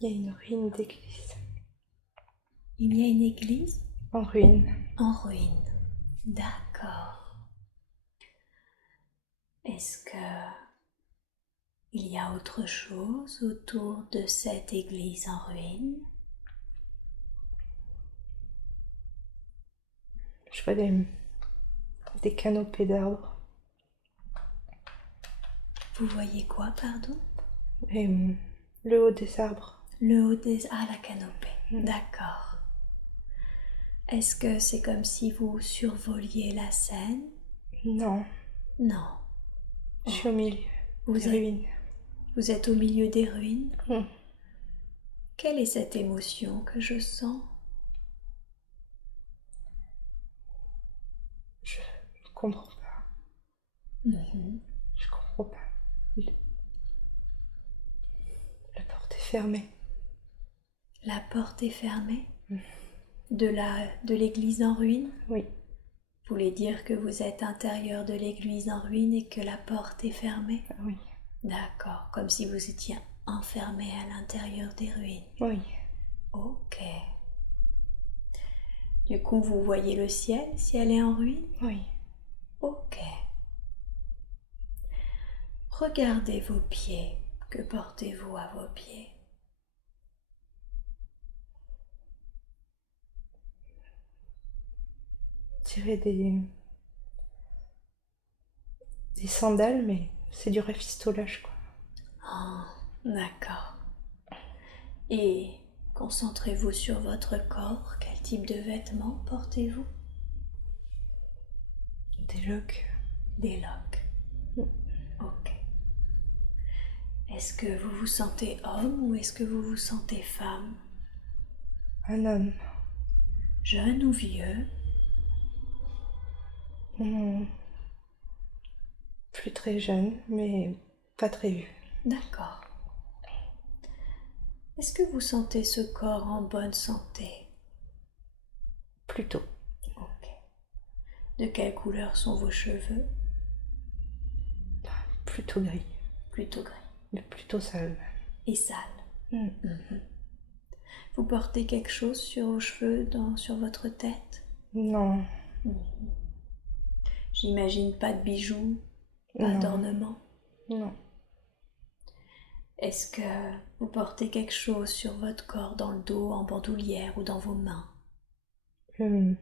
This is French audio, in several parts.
Il y a une ruine d'église. Il y a une église En ruine. en ruine. D'accord. Est-ce que il y a autre chose autour de cette église en ruine? Je vois des canopées d'arbres. Vous voyez quoi, pardon? Et le haut des arbres. Le haut des... Ah, la canopée. D'accord. Est-ce que c'est comme si vous survoliez la scène? Non, Non. je suis au milieu Vous des êtes, ruines. vous êtes au milieu des ruines? Hmm. Quelle est cette émotion que je sens? Je comprends pas. Mhm. Je comprends pas. La porte est fermée. La porte est fermée? De l'église en ruine? Oui, Vous voulez dire que vous êtes intérieur de l'église en ruine et que la porte est fermée? oui, D'accord, comme si vous étiez enfermé à l'intérieur des ruines. oui. Ok. Du coup, vous voyez le ciel si elle est en ruine? Oui. Ok. Regardez vos pieds. Que portez-vous à vos pieds? Tirer des sandales, mais c'est du rafistolage, quoi. Oh, d'accord. Et concentrez-vous sur votre corps. Quel type de vêtements portez-vous? Des loques. Des loques. Ok. Est-ce que vous vous sentez homme ou est-ce que vous vous sentez femme? Un homme. Jeune ou vieux? Hmm. Plus très jeune, mais pas très vieux. D'accord. Est-ce que vous sentez ce corps en bonne santé? Plutôt. Ok. De quelle couleur sont vos cheveux? Plutôt gris. Plutôt gris. Mais plutôt sale. Et sale. Hmm. Vous portez quelque chose sur vos cheveux, sur votre tête? Non, J'imagine pas de bijoux, pas non, d'ornements. non. Est-ce que vous portez quelque chose sur votre corps, dans le dos, en bandoulière ou dans vos mains? Hmm.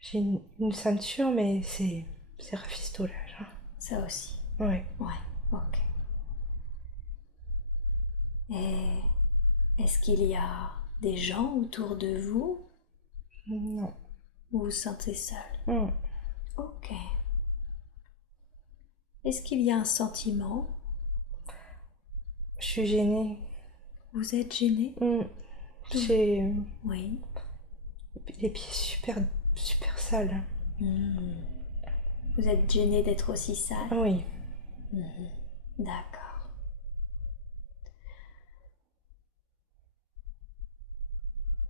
J'ai une ceinture, mais c'est rafistolage. Hein. Ça aussi. Ouais. Ouais, ok. Et est-ce qu'il y a des gens autour de vous Non. ou vous vous sentez seul? Hmm. Ok. Est-ce qu'il y a un sentiment? Je suis gênée. Vous êtes gêné? Hmm. J'ai Oui. les pieds super, super sales. Vous êtes gêné d'être aussi sale? Oui. D'accord.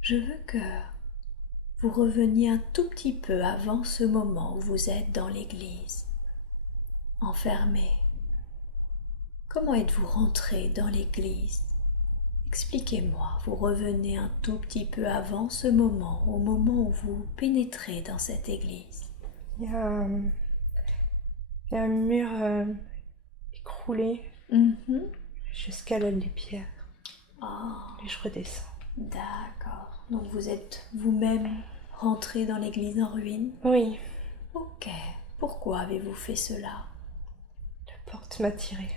Je veux que vous reveniez un tout petit peu avant ce moment où vous êtes dans l'église, enfermé. Comment êtes-vous rentré dans l'église? Expliquez-moi, vous revenez un tout petit peu avant ce moment, au moment où vous pénétrez dans cette église. Il y a un mur écroulé. Mhm. J'escalade les pierres Ah, et je redescends. d'accord. Donc vous êtes vous-même rentré dans l'église en ruine? Oui, Ok. Pourquoi avez-vous fait cela? la porte m'a tiré.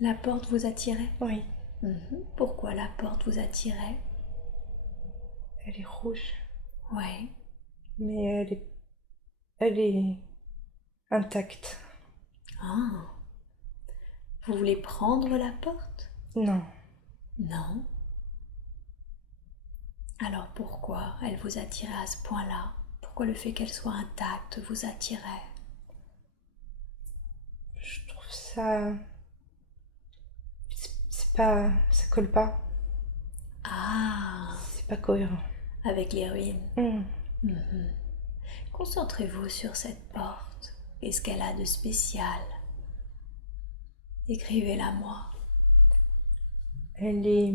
La porte vous attirait? Oui, Pourquoi la porte vous attirait? elle est rouge, Ouais. mais elle est intacte. Ah. Vous voulez prendre la porte? Non, Non. Alors pourquoi elle vous attirait à ce point-là? Pourquoi le fait qu'elle soit intacte vous attirait? je trouve ça. C'est pas. Ça colle pas. Ah, C'est pas cohérent. avec les ruines. Hmm. Concentrez-vous sur cette porte. Qu'est-ce qu'elle a de spécial? Décrivez-la moi. Elle est...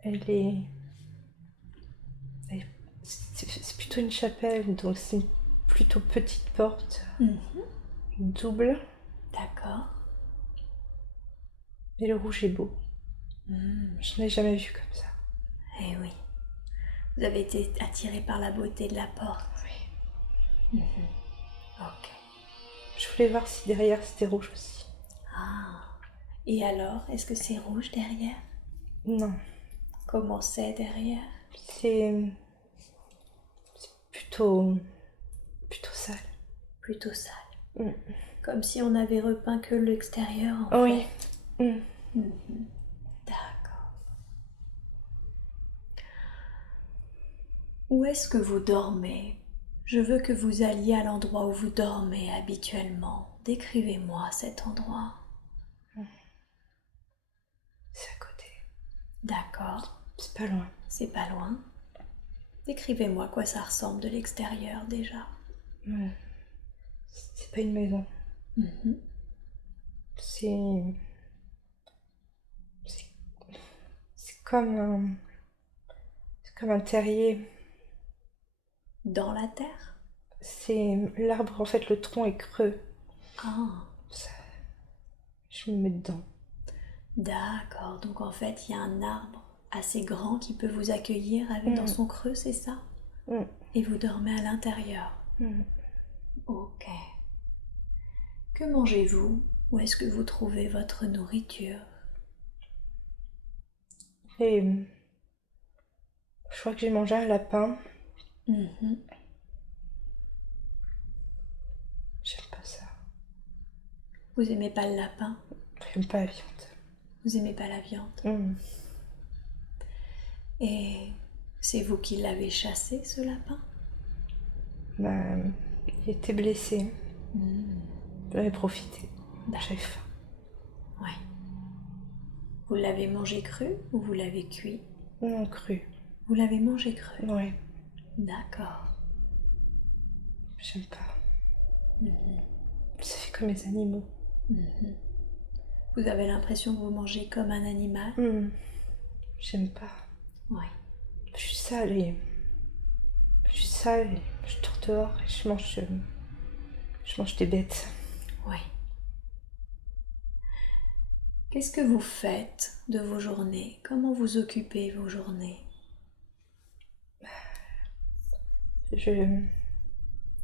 Elle est... C'est plutôt une chapelle, donc c'est une plutôt petite porte, double, D'accord. et le rouge est beau. Je n'ai jamais vu comme ça. Eh oui. Vous avez été attiré par la beauté de la porte. Oui. Ok. Je voulais voir si derrière c'était rouge aussi. Ah. Et alors, est-ce que c'est rouge derrière? Non, Comment c'est derrière? c'est plutôt sale. Plutôt sale. Mm. Comme si on avait repeint que l'extérieur en Oui. fait. D'accord. Où est-ce que vous dormez? Je veux que vous alliez à l'endroit où vous dormez habituellement. Décrivez-moi cet endroit. C'est à côté. D'accord. C'est pas loin. C'est pas loin. Décrivez-moi à quoi ça ressemble de l'extérieur déjà. C'est pas une maison. C'est comme un terrier. Dans la terre? C'est l'arbre, en fait, le tronc est creux. Ah, Ça, je me mets dedans. d'accord. Donc en fait, il y a un arbre assez grand qui peut vous accueillir avec dans son creux, c'est ça? Et vous dormez à l'intérieur. Ok. Que mangez-vous? Où est-ce que vous trouvez votre nourriture? Et je crois que j'ai mangé un lapin. Mhm. J'aime pas ça. Vous aimez pas le lapin? J'aime pas la viande. Vous aimez pas la viande? Et c'est vous qui l'avez chassé, ce lapin? Bah, il était blessé. J'en ai profité. J'avais faim. Ouais. Vous l'avez mangé cru ou vous l'avez cuit? Non, cru. Vous l'avez mangé cru? Ouais. D'accord. J'aime pas. Ça fait comme les animaux. Vous avez l'impression que vous mangez comme un animal? J'aime pas. Ouais. Je suis sale et je tourne dehors et je mange des bêtes. Ouais. Qu'est-ce que vous faites de vos journées? Comment vous occupez vos journées? Je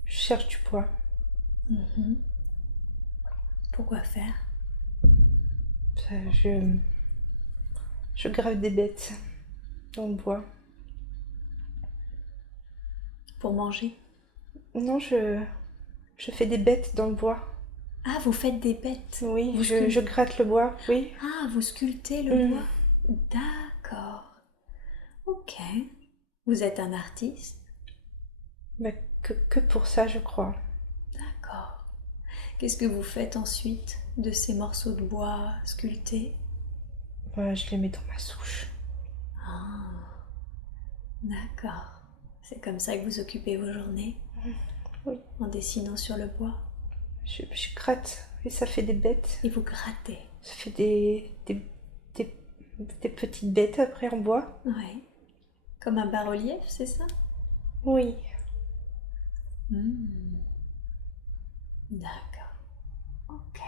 cherche du bois. Pourquoi faire? Je grave des bêtes dans le bois. Pour manger? Non, je fais des bêtes dans le bois. Ah, vous faites des bêtes? Oui, Vous je gratte le bois, oui. Ah, vous sculptez le bois? D'accord. Ok. Vous êtes un artiste? Mais que pour ça, je crois. D'accord. Qu'est-ce que vous faites ensuite de ces morceaux de bois sculptés? Bah, je les mets dans ma souche. Ah, d'accord. C'est comme ça que vous occupez vos journées? Oui. En dessinant sur le bois? Je gratte et ça fait des bêtes. Et vous grattez? Ça fait des petites bêtes après en bois. Oui. Comme un bas-relief, c'est ça? Oui. D'accord. Ok.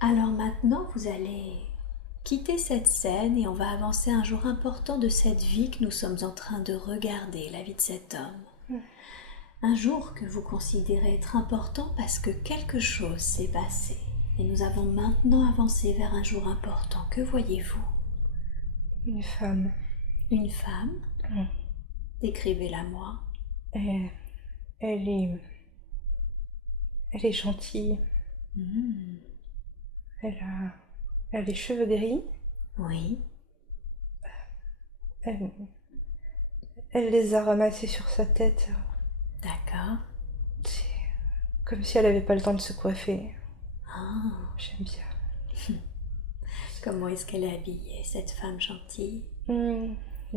Alors maintenant, vous allez quitter cette scène et on va avancer à un jour important de cette vie que nous sommes en train de regarder, la vie de cet homme. Un jour que vous considérez être important parce que quelque chose s'est passé. Et nous avons maintenant avancé vers un jour important. Que voyez-vous? Une femme. Une femme? Décrivez-la moi. Elle est gentille. Elle a les cheveux gris. Oui. Elle les a ramassés sur sa tête. D'accord. C'est comme si elle avait pas le temps de se coiffer. Ah. J'aime bien. Comment est-ce qu'elle est habillée, cette femme gentille? Elle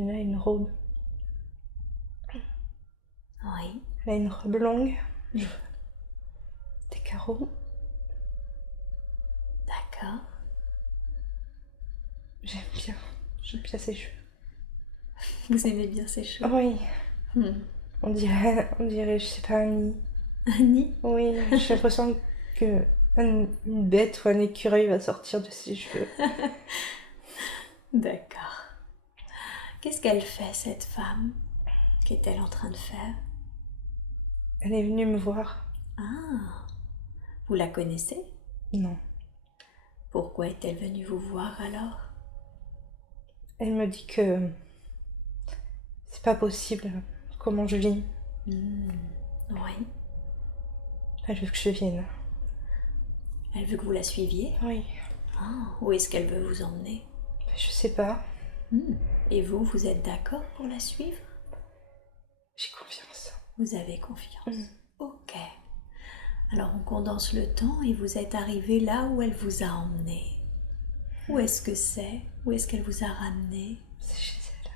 a une robe. Oui. Elle a une robe longue. Des carreaux. D'accord. J'aime bien ses cheveux. Vous aimez bien ses cheveux? Oui, Hmm. on dirait, je sais pas, un nid. Un nid? Oui, j'ai l'impression que une bête ou un écureuil va sortir de ses cheveux. D'accord. Qu'est-ce qu'elle fait, cette femme? Qu'est-elle en train de faire? Elle est venue me voir. Ah, vous la connaissez? Non. Pourquoi est-elle venue vous voir alors? Elle me dit que c'est pas possible comment je vis. Oui. Elle veut que je vienne. Elle veut que vous la suiviez? Oui, Ah, où est-ce qu'elle veut vous emmener? je sais pas. Et vous, vous êtes d'accord pour la suivre? J'ai confiance. Vous avez confiance. Ok. Alors on condense le temps et vous êtes arrivé là où elle vous a emmené. Où est-ce que c'est? Où est-ce qu'elle vous a ramené? C'est chez elle.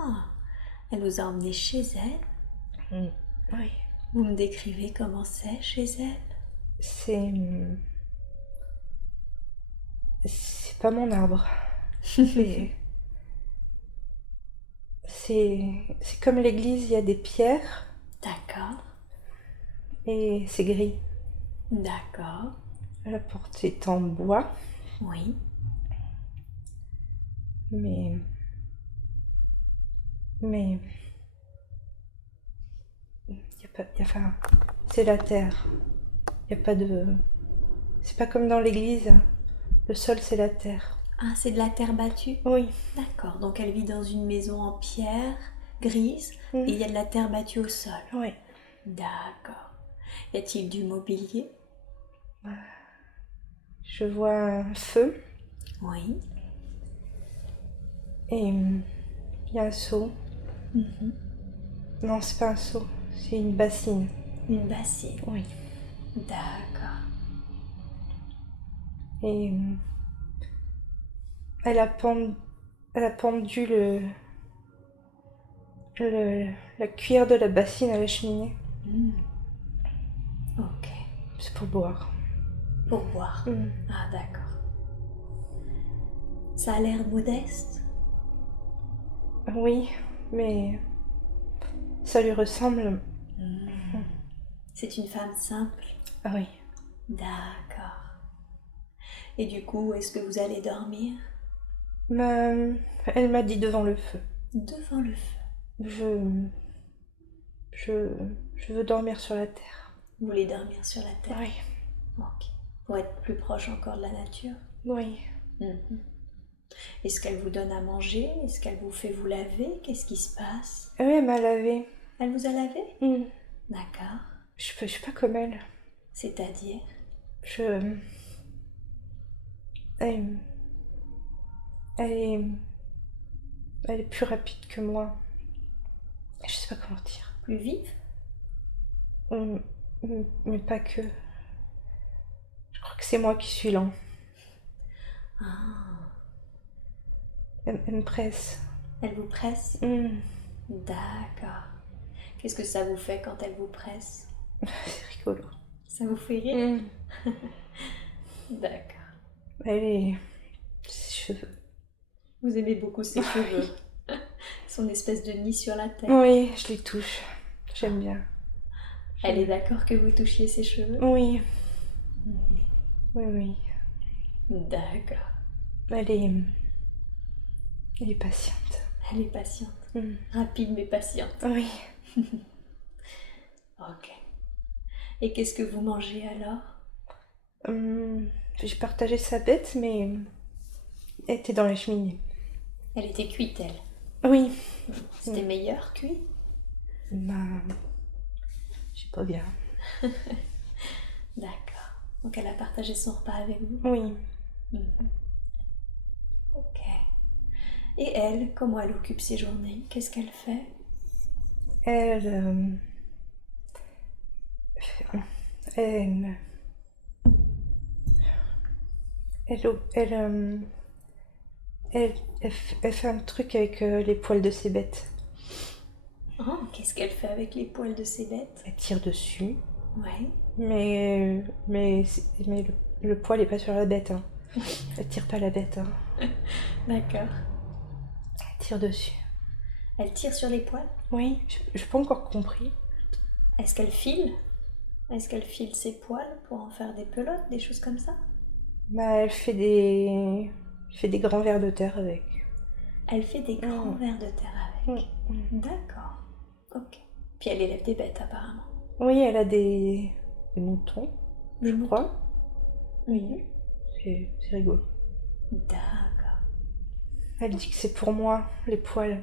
Ah, elle vous a emmené chez elle? Oui. Vous me décrivez comment c'est chez elle? C'est pas mon arbre. C'est comme l'église, il y a des pierres D'accord, et c'est gris. d'accord, La porte est en bois, oui. mais enfin, c'est la terre. Il y a pas de. C'est pas comme dans l'église. Le sol, c'est la terre. Ah, c'est de la terre battue? Oui. D'accord, donc elle vit dans une maison en pierre grise et il y a de la terre battue au sol. Oui. D'accord. Y a-t-il du mobilier? Je vois un feu Oui. et il y a un seau. Non, c'est pas un seau, c'est une bassine. Une bassine? Oui. D'accord. Et elle a pendu la cuillère de la bassine à la cheminée. Ok. C'est pour boire. Pour boire? Ah, d'accord. Ça a l'air modeste? Oui, mais ça lui ressemble. C'est une femme simple? Ah oui. D'accord. Et du coup, où est-ce que vous allez dormir? Elle m'a dit devant le feu. Devant le feu. Je veux dormir sur la terre. Vous voulez dormir sur la terre? Oui. Ok. Pour être plus proche encore de la nature? Oui. Est-ce qu'elle vous donne à manger? Est-ce qu'elle vous fait vous laver? Qu'est-ce qui se passe? Oui, elle m'a lavé. Elle vous a lavé? D'accord. Je suis pas comme elle. C'est-à-dire? Elle est plus rapide que moi. Je sais pas comment dire. Plus vive? Mais pas que. Je crois que c'est moi qui suis lent. Ah. Elle me presse. Elle vous presse? D'accord. Qu'est-ce que ça vous fait quand elle vous presse? C'est rigolo. Ça vous fait rire? D'accord. Ses cheveux. Vous aimez beaucoup ses cheveux? Son espèce de nid sur la tête? Oui, je les touche. J'aime bien. Elle est d'accord que vous touchiez ses cheveux? Oui. Oui. D'accord. Elle est patiente. Elle est patiente. Rapide mais patiente. Oui. Ok. Et qu'est-ce que vous mangez alors? J'ai partagé sa bête, mais elle était dans la cheminée. Elle était cuite, elle? Oui. C'était meilleur cuit? Je sais pas bien. D'accord. Donc elle a partagé son repas avec vous? Oui. Ok. Et elle, comment elle occupe ses journées? Qu'est-ce qu'elle fait? Elle fait un truc avec les poils de ses bêtes. Oh, qu'est-ce qu'elle fait avec les poils de ses bêtes? Elle tire dessus. Ouais. Mais le poil est pas sur la bête. Hein. Elle tire pas la bête. Hein. D'accord. tire dessus. Elle tire sur les poils? Oui, je n'ai pas encore compris. Est-ce qu'elle file? Est-ce qu'elle file ses poils pour en faire des pelotes, des choses comme ça? Bah, elle fait des grands vers de terre avec. Elle fait des grands vers de terre avec. D'accord. Ok. Puis elle élève des bêtes apparemment. Oui, elle a des moutons, Des je moutons? crois. Oui, c'est rigolo. D'accord. Elle dit que c'est pour moi, les poils.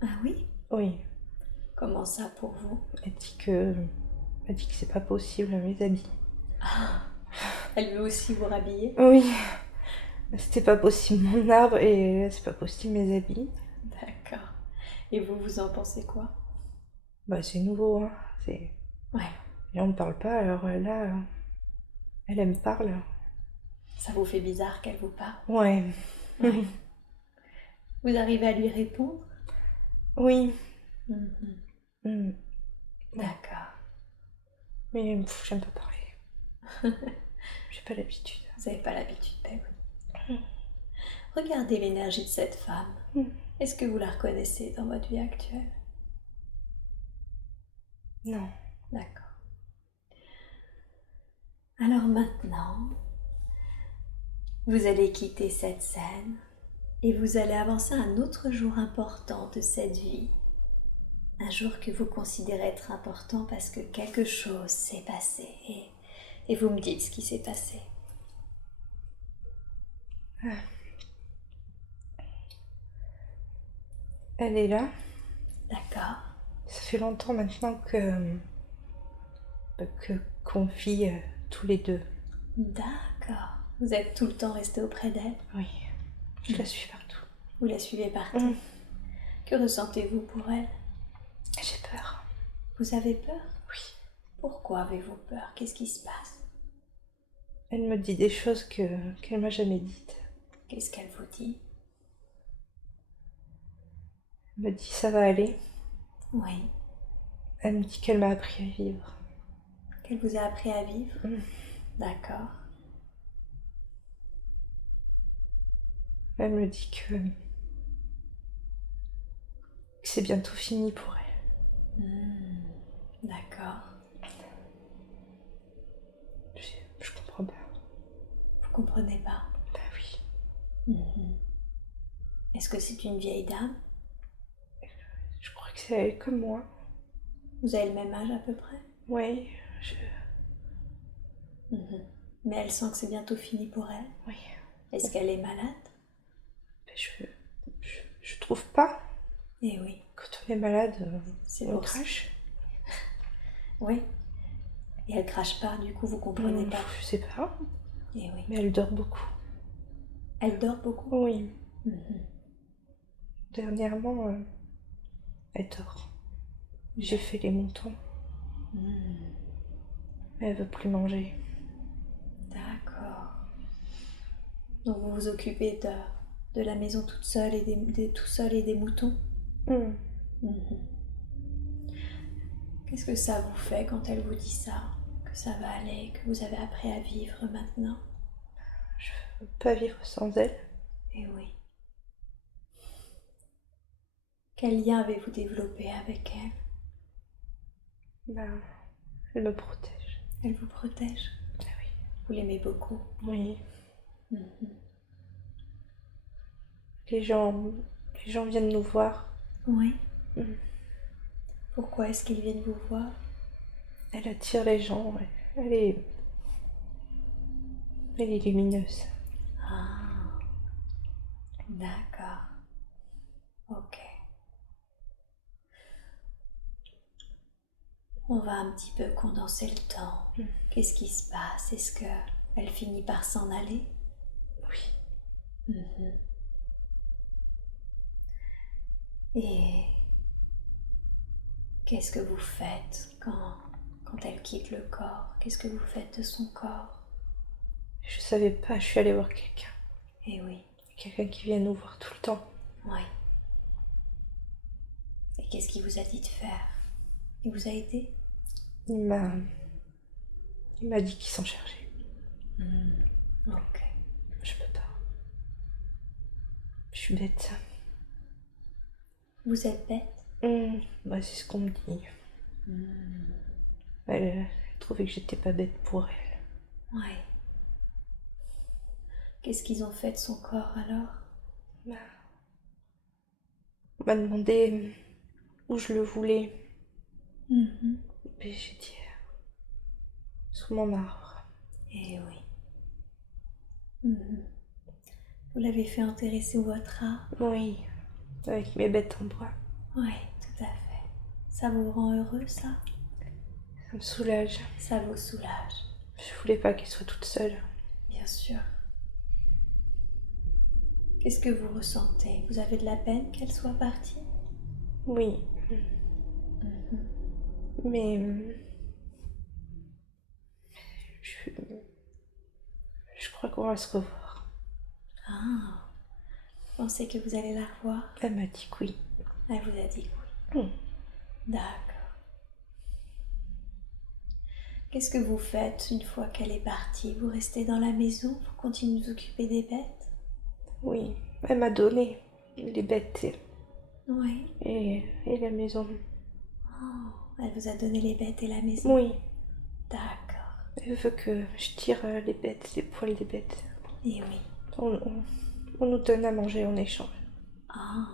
Ah oui? Oui. Comment ça pour vous? Elle dit que c'est pas possible, mes habits. Ah, elle veut aussi vous rhabiller? Oui. C'était pas possible mon arbre et c'est pas possible mes habits. D'accord. Et vous en pensez quoi? Bah c'est nouveau, hein. Ouais. Et on ne parle pas, alors là, elle me parle. Ça vous fait bizarre qu'elle vous parle? Ouais. Ouais. Vous arrivez à lui répondre? Oui. D'accord. Mais j'aime pas parler. J'ai pas l'habitude. Vous n'avez pas l'habitude, ben oui. Regardez l'énergie de cette femme. Est-ce que vous la reconnaissez dans votre vie actuelle? Non. D'accord. Alors maintenant, vous allez quitter cette scène et vous allez avancer à un autre jour important de cette vie. Un jour que vous considérez être important parce que quelque chose s'est passé et vous me dites ce qui s'est passé. Elle est là. D'accord. Ça fait longtemps maintenant qu'on vit tous les deux. D'accord. Vous êtes tout le temps resté auprès d'elle? Oui. Je la suis partout. Vous la suivez partout? Que ressentez-vous pour elle? J'ai peur. Vous avez peur? Oui. Pourquoi avez-vous peur? Qu'est-ce qui se passe? Elle me dit des choses qu'elle m'a jamais dites. Qu'est-ce qu'elle vous dit? Elle me dit ça va aller. Oui. Elle me dit qu'elle m'a appris à vivre. Qu'elle vous a appris à vivre? D'accord. Elle me dit que c'est bientôt fini pour elle. D'accord. Je comprends pas. Vous comprenez pas? Bah oui. Est-ce que c'est une vieille dame? Je crois que c'est elle comme moi. Vous avez le même âge à peu près? Oui. Mais elle sent que c'est bientôt fini pour elle? Oui. Est-ce qu'elle est malade? Je trouve pas. Eh oui. Quand on est malade, C'est on pour crache. Oui. Et elle crache pas, du coup vous comprenez pas? Je sais pas. Eh oui. Mais elle dort beaucoup. Elle dort beaucoup? Oui. Dernièrement, elle dort. J'ai fait les moutons. Mais elle veut plus manger. D'accord. Donc vous vous occupez de la maison toute seule et tout seul et des moutons? Qu'est-ce que ça vous fait quand elle vous dit ça? Que ça va aller, que vous avez appris à vivre maintenant? Je veux pas vivre sans elle. Eh oui. Quel lien avez-vous développé avec elle? Elle me protège. Elle vous protège? Ah oui. Vous l'aimez beaucoup? Oui. Les gens viennent nous voir. Oui. Pourquoi est-ce qu'ils viennent vous voir? Elle attire les gens. Elle est lumineuse. Ah, d'accord. Ok. On va un petit peu condenser le temps. Qu'est-ce qui se passe? Est-ce qu'elle finit par s'en aller? Oui. Et qu'est-ce que vous faites quand elle quitte le corps? Qu'est-ce que vous faites de son corps? Je savais pas, je suis allée voir quelqu'un. Eh oui. Quelqu'un qui vient nous voir tout le temps. Oui. Et qu'est-ce qu'il vous a dit de faire? Il vous a aidé? Il m'a dit qu'il s'en chargeait. Ok. Je peux pas. Je suis bête. Vous êtes bête? Bah, c'est ce qu'on me dit. Elle trouvait que j'étais pas bête pour elle. Ouais. Qu'est-ce qu'ils ont fait de son corps alors? Bah, on m'a demandé où je le voulais. Mhm. Et j'ai dit sous mon arbre. Eh oui. Mhm. Vous l'avez fait enterrer sous votre arbre? Oui, avec mes bêtes en bois. Oui, tout à fait. Ça vous rend heureux, ça? Ça me soulage. Ça vous soulage, Je voulais pas qu'elle soit toute seule. bien sûr. Qu'est-ce que vous ressentez? Vous avez de la peine qu'elle soit partie? Oui, Mhm. mais je, je crois qu'on va se revoir. Ah, vous pensez que vous allez la revoir? Elle m'a dit que oui. Elle vous a dit oui. Mm. D'accord. Qu'est-ce que vous faites une fois qu'elle est partie? Vous restez dans la maison? Vous continuez de vous occuper des bêtes? Oui, elle m'a donné les bêtes Oui. et la maison. Oh, elle vous a donné les bêtes et la maison? Oui, D'accord. elle veut que je tire les bêtes, les poils des bêtes. Et oui. On nous donne à manger en échange. Ah,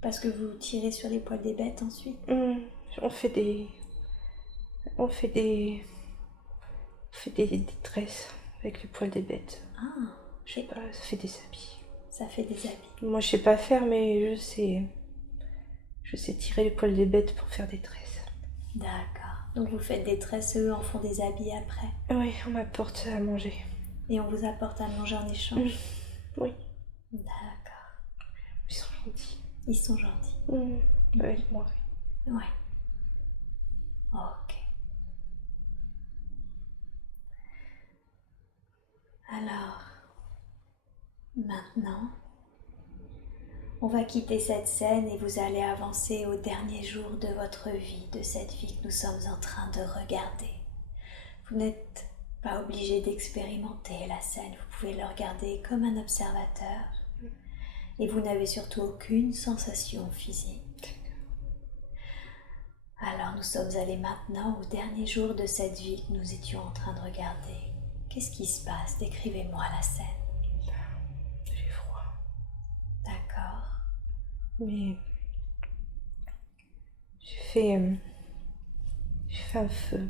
parce que vous tirez sur les poils des bêtes ensuite? On fait des... On fait des... On fait des tresses avec les poils des bêtes. Ah, Je sais pas, ça fait des habits. ça fait des habits. Moi, je sais pas faire, mais je sais... Je sais tirer les poils des bêtes pour faire des tresses. D'accord. Donc vous faites des tresses, eux en font des habits après. Oui, on m'apporte à manger. Et on vous apporte à manger en échange. Oui, D'accord. ils sont gentils. Ils sont gentils. Avec moi. Ouais. Ok. Alors, maintenant, on va quitter cette scène et vous allez avancer au dernier jour de votre vie, de cette vie que nous sommes en train de regarder. Vous n'êtes pas obligé d'expérimenter la scène, vous pouvez le regarder comme un observateur et vous n'avez surtout aucune sensation physique. Alors nous sommes allés maintenant au dernier jour de cette vie que nous étions en train de regarder. Qu'est-ce qui se passe? Décrivez-moi la scène. J'ai froid. D'accord. Mais... J'ai fait un feu.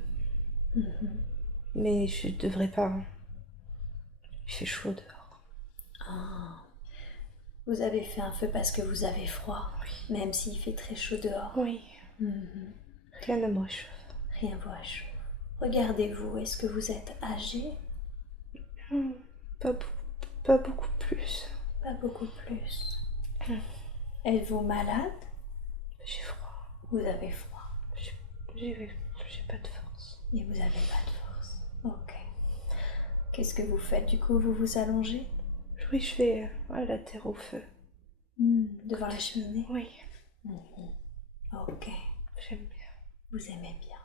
Mais je devrais pas. Il fait chaud dehors. Ah. Vous avez fait un feu parce que vous avez froid, Oui. même s'il fait très chaud dehors. Oui. Rien ne me réchauffe. Rien vous réchauffe. Regardez-vous, est-ce que vous êtes âgé? Pas beaucoup plus. Pas beaucoup plus. Êtes-vous malade? J'ai froid. Vous avez froid. J'ai pas de force. Et vous n'avez pas de force. Ok. Qu'est-ce que vous faites du coup? Vous vous allongez? Oui, je vais à la terre au feu. Devant la cheminée? Oui. Ok. J'aime bien. Vous aimez bien.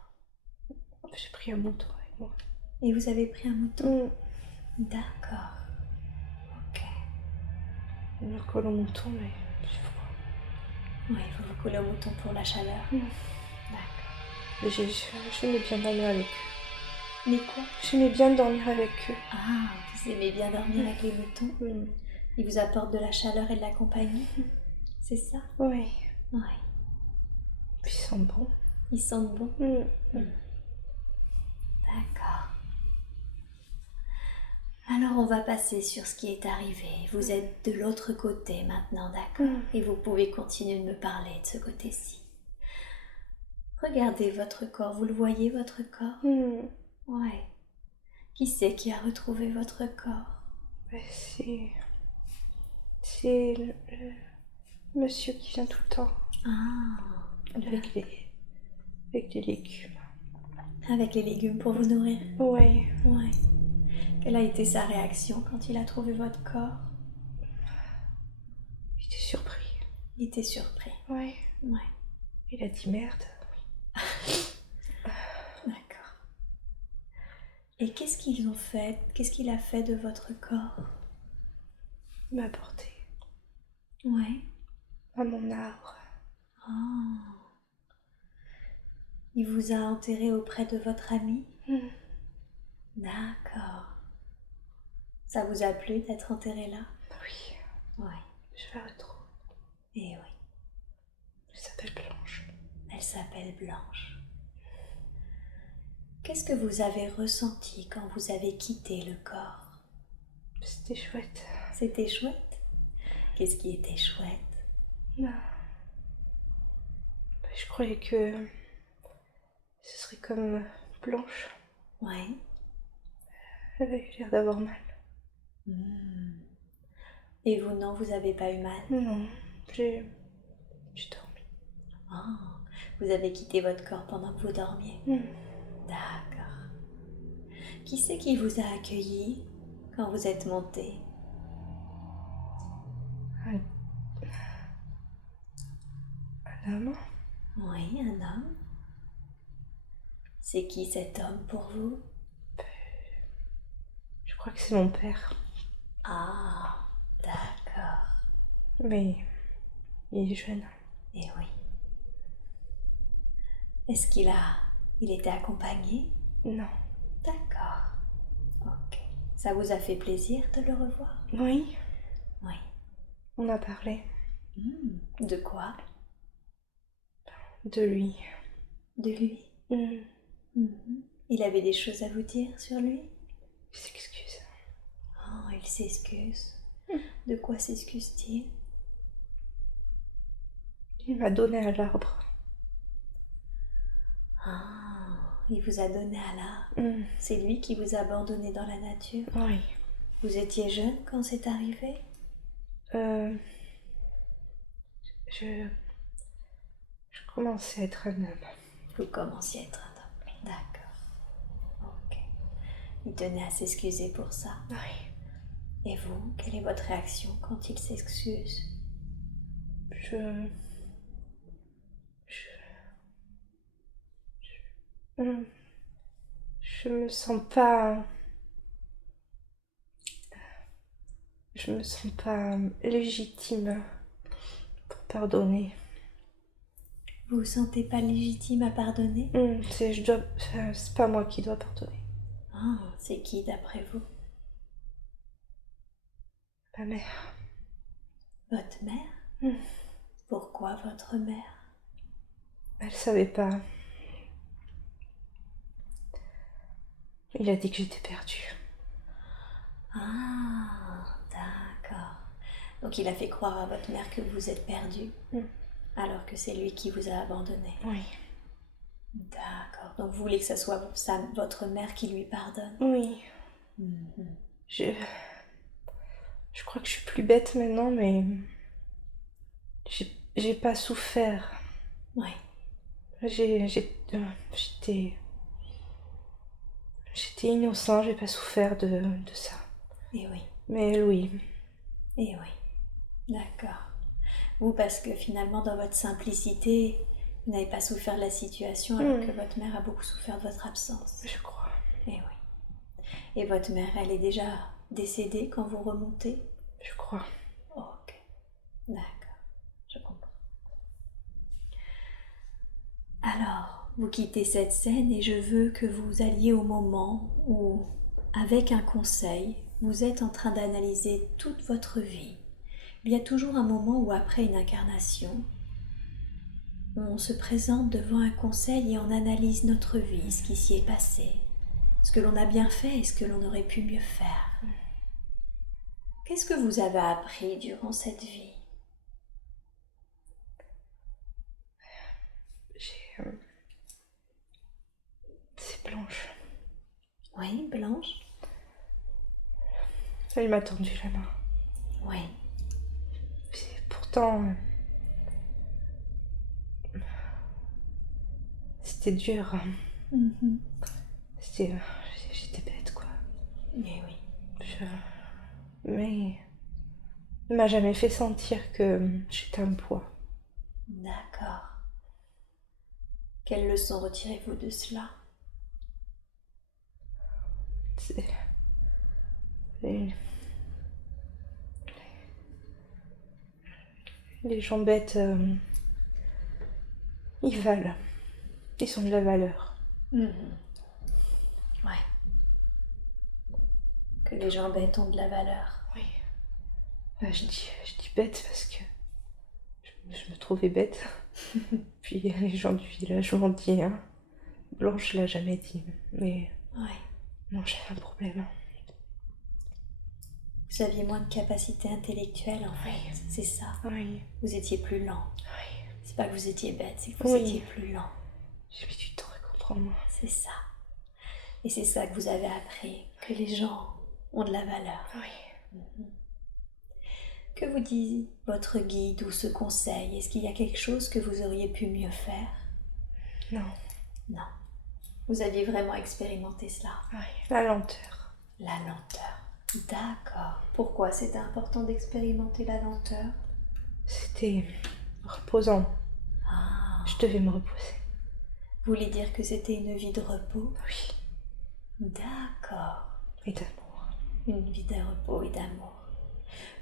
J'ai pris un mouton avec moi. Et vous avez pris un mouton? D'accord. Ok. On me colle au mouton, mais j'ai froid. Oui, il faut vous coller au mouton pour la chaleur. D'accord. Mais j'aimais bien dormir avec eux. Mais quoi? J'aimais bien dormir avec eux. Ah, vous aimez bien dormir avec les moutons? Ils vous apportent de la chaleur et de la compagnie? C'est ça? Oui. Oui. Puis ils sont bons. Ils sentent bon? D'accord. Alors on va passer sur ce qui est arrivé. Vous êtes de l'autre côté maintenant, d'accord? Et vous pouvez continuer de me parler de ce côté-ci. Regardez votre corps, vous le voyez votre corps? Ouais. Qui c'est qui a retrouvé votre corps? C'est le monsieur qui vient tout le temps. Ah. Avec les légumes. Avec les légumes pour vous nourrir? Oui. Ouais. Quelle a été sa réaction quand il a trouvé votre corps? Il était surpris. Il était surpris. Ouais. Ouais. Il a dit merde. D'accord. Et qu'est-ce qu'ils ont fait? Qu'est-ce qu'il a fait de votre corps? Il m'a porté Ouais. à mon arbre. Ah. Il vous a enterré auprès de votre ami? D'accord. Ça vous a plu d'être enterré là? Oui, Oui. je la retrouve. Et oui, Elle s'appelle Blanche. elle s'appelle Blanche. Qu'est-ce que vous avez ressenti quand vous avez quitté le corps? C'était chouette. C'était chouette? Qu'est-ce qui était chouette? Non. Je croyais que ce serait comme Blanche. Oui. Elle a eu l'air d'avoir mal. Et vous, non, vous n'avez pas eu mal? Non, j'ai dormi. Ah, vous avez quitté votre corps pendant que vous dormiez? D'accord. Qui c'est qui vous a accueilli quand vous êtes monté? Un homme. Oui, un homme. C'est qui cet homme pour vous? Je crois que c'est mon père. Ah, d'accord. Mais il est jeune. Eh oui. Est-ce il était accompagné? Non. D'accord. Ok. Ça vous a fait plaisir de le revoir? Oui, Oui. on a parlé De quoi? de lui. De lui? Il avait des choses à vous dire sur lui? Il s'excuse. Oh, il s'excuse. De quoi s'excuse-t-il? Il m'a donné à l'arbre. Ah, il vous a donné à l'arbre. C'est lui qui vous a abandonné dans la nature? Oui. Vous étiez jeune quand c'est arrivé? Je commençais à être un homme. Vous commenciez à être un homme. D'accord. Ok. Il tenait à s'excuser pour ça. Oui. Et vous, quelle est votre réaction quand il s'excuse? Je me sens pas. Je me sens pas légitime pour pardonner. Vous vous sentez pas légitime à pardonner? C'est pas moi qui dois pardonner. Ah, c'est qui d'après vous? Ma mère. Votre mère? Pourquoi votre mère? Elle savait pas. Il a dit que j'étais perdue. Ah, d'accord. Donc il a fait croire à votre mère que vous êtes perdu, alors que c'est lui qui vous a abandonné. Oui. D'accord. Donc vous voulez que ce soit votre mère qui lui pardonne? Oui. Je crois que je suis plus bête maintenant, mais j'ai pas souffert. Oui. J'étais innocent, j'ai pas souffert de ça. Et oui. Mais elle, oui. Et oui. D'accord. Vous, parce que finalement, dans votre simplicité, vous n'avez pas souffert de la situation, alors que votre mère a beaucoup souffert de votre absence. Je crois. Et oui. Et votre mère, elle est déjà décédée quand vous remontez? Je crois. Ok. D'accord. Je comprends. Alors, vous quittez cette scène et je veux que vous alliez au moment où, avec un conseil, vous êtes en train d'analyser toute votre vie. Il y a toujours un moment où, après une incarnation, on se présente devant un conseil et on analyse notre vie, ce qui s'y est passé, ce que l'on a bien fait et ce que l'on aurait pu mieux faire. Qu'est-ce que vous avez appris durant cette vie? C'est Blanche. Oui, Blanche? Elle m'a tendu la main. Oui. Pourtant, c'était dur. J'étais bête, quoi. Mais oui. Mais elle m'a jamais fait sentir que j'étais un poids. D'accord. Quelle leçon retirez-vous de cela? Les gens bêtes ils valent. Ils sont de la valeur. Ouais. Que les gens bêtes ont de la valeur. Oui. Je dis bête parce que je me trouvais bête. Puis les gens du village m'ont dit, hein. Blanche l'a jamais dit, mais Ouais. non, j'ai un problème. Vous aviez moins de capacité intellectuelle, en fait. C'est ça. Oui. Vous étiez plus lent. Oui. C'est pas que vous étiez bête, c'est que vous Oui. étiez plus lent. J'ai mis du temps à comprendre. C'est ça. Et c'est ça que vous avez appris, que les gens ont de la valeur. Oui. Que vous dit votre guide ou ce conseil? Est-ce qu'il y a quelque chose que vous auriez pu mieux faire? Non. Non. Vous aviez vraiment expérimenté cela? Oui. La lenteur. La lenteur. D'accord. Pourquoi c'était important d'expérimenter la lenteur? C'était reposant. Ah. Je devais me reposer. Vous voulez dire que c'était une vie de repos? Oui. D'accord. Et d'amour. Une vie de repos et d'amour.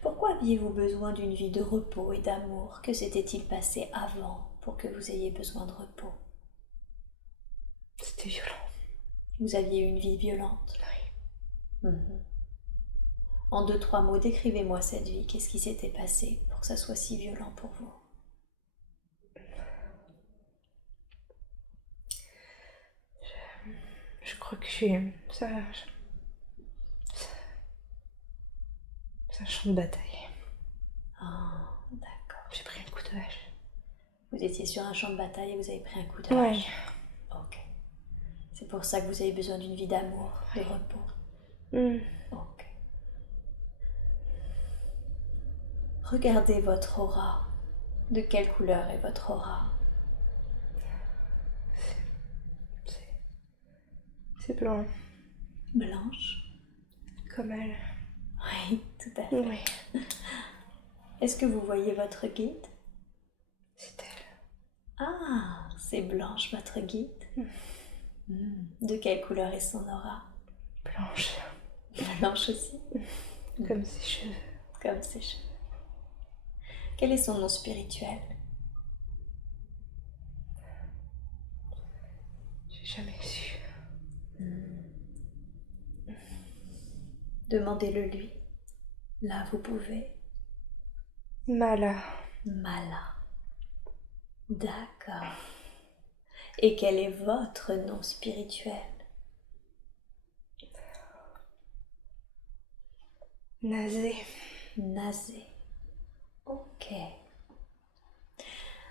Pourquoi aviez-vous besoin d'une vie de repos et d'amour? Que s'était-il passé avant pour que vous ayez besoin de repos? C'était violent. Vous aviez une vie violente? Oui. En 2-3 mots, décrivez-moi cette vie. Qu'est-ce qui s'était passé pour que ça soit si violent pour vous? Je crois que je suis... C'est un champ de bataille. Ah, d'accord. J'ai pris un coup de hache. Vous étiez sur un champ de bataille et vous avez pris un coup de hache. Oui. Ok. C'est pour ça que vous avez besoin d'une vie d'amour, de repos. Ok. Regardez votre aura. De quelle couleur est votre aura? C'est blanc. Blanche? Comme elle. Oui, tout à fait. Oui. Est-ce que vous voyez votre guide? C'est elle. Ah, c'est Blanche, votre guide. De quelle couleur est son aura? Blanche. Blanche aussi? Comme ses cheveux. Comme ses cheveux. Quel est son nom spirituel? J'ai jamais su. Demandez-le lui. Là, vous pouvez. Mala. Mala. D'accord. Et quel est votre nom spirituel? Nazé. Nazé. Ok.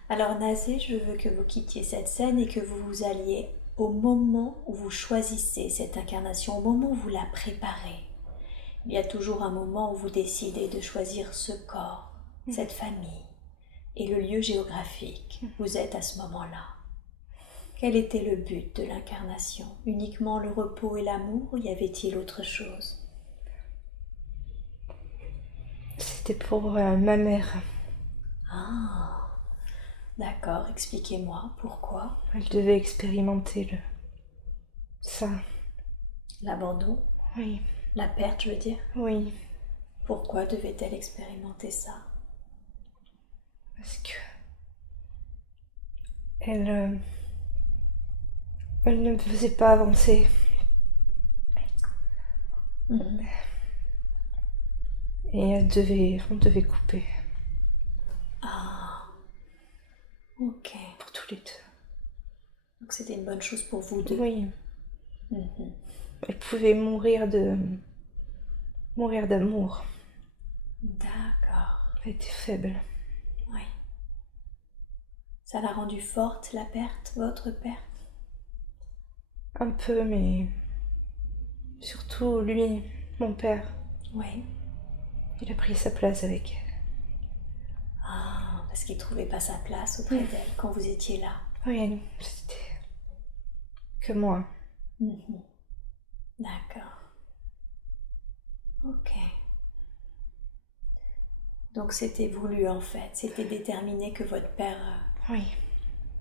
Alors Nazé, je veux que vous quittiez cette scène et que vous vous alliez au moment où vous choisissez cette incarnation, au moment où vous la préparez. Il y a toujours un moment où vous décidez de choisir ce corps, cette famille et le lieu géographique. Vous êtes à ce moment-là. Quel était le but de l'incarnation? Uniquement le repos et l'amour ou y avait-il autre chose? C'était pour ma mère. Ah, d'accord, expliquez-moi pourquoi. Elle devait expérimenter ça. L'abandon? Oui. La perte, je veux dire? Oui. Pourquoi devait-elle expérimenter ça? Parce que elle ne me faisait pas avancer. Et on devait couper. Ah, ok. Pour tous les deux. Donc c'était une bonne chose pour vous deux. Oui. Elle pouvait mourir d'amour. D'accord. Elle était faible. Oui. Ça l'a rendue forte, la perte, votre perte? Un peu, mais surtout lui, mon père. Oui. Il a pris sa place avec elle. Ah, parce qu'il ne trouvait pas sa place auprès d'elle quand vous étiez là. Oui, c'était que moi. D'accord. Ok. Donc c'était voulu en fait, c'était déterminé que votre père Oui.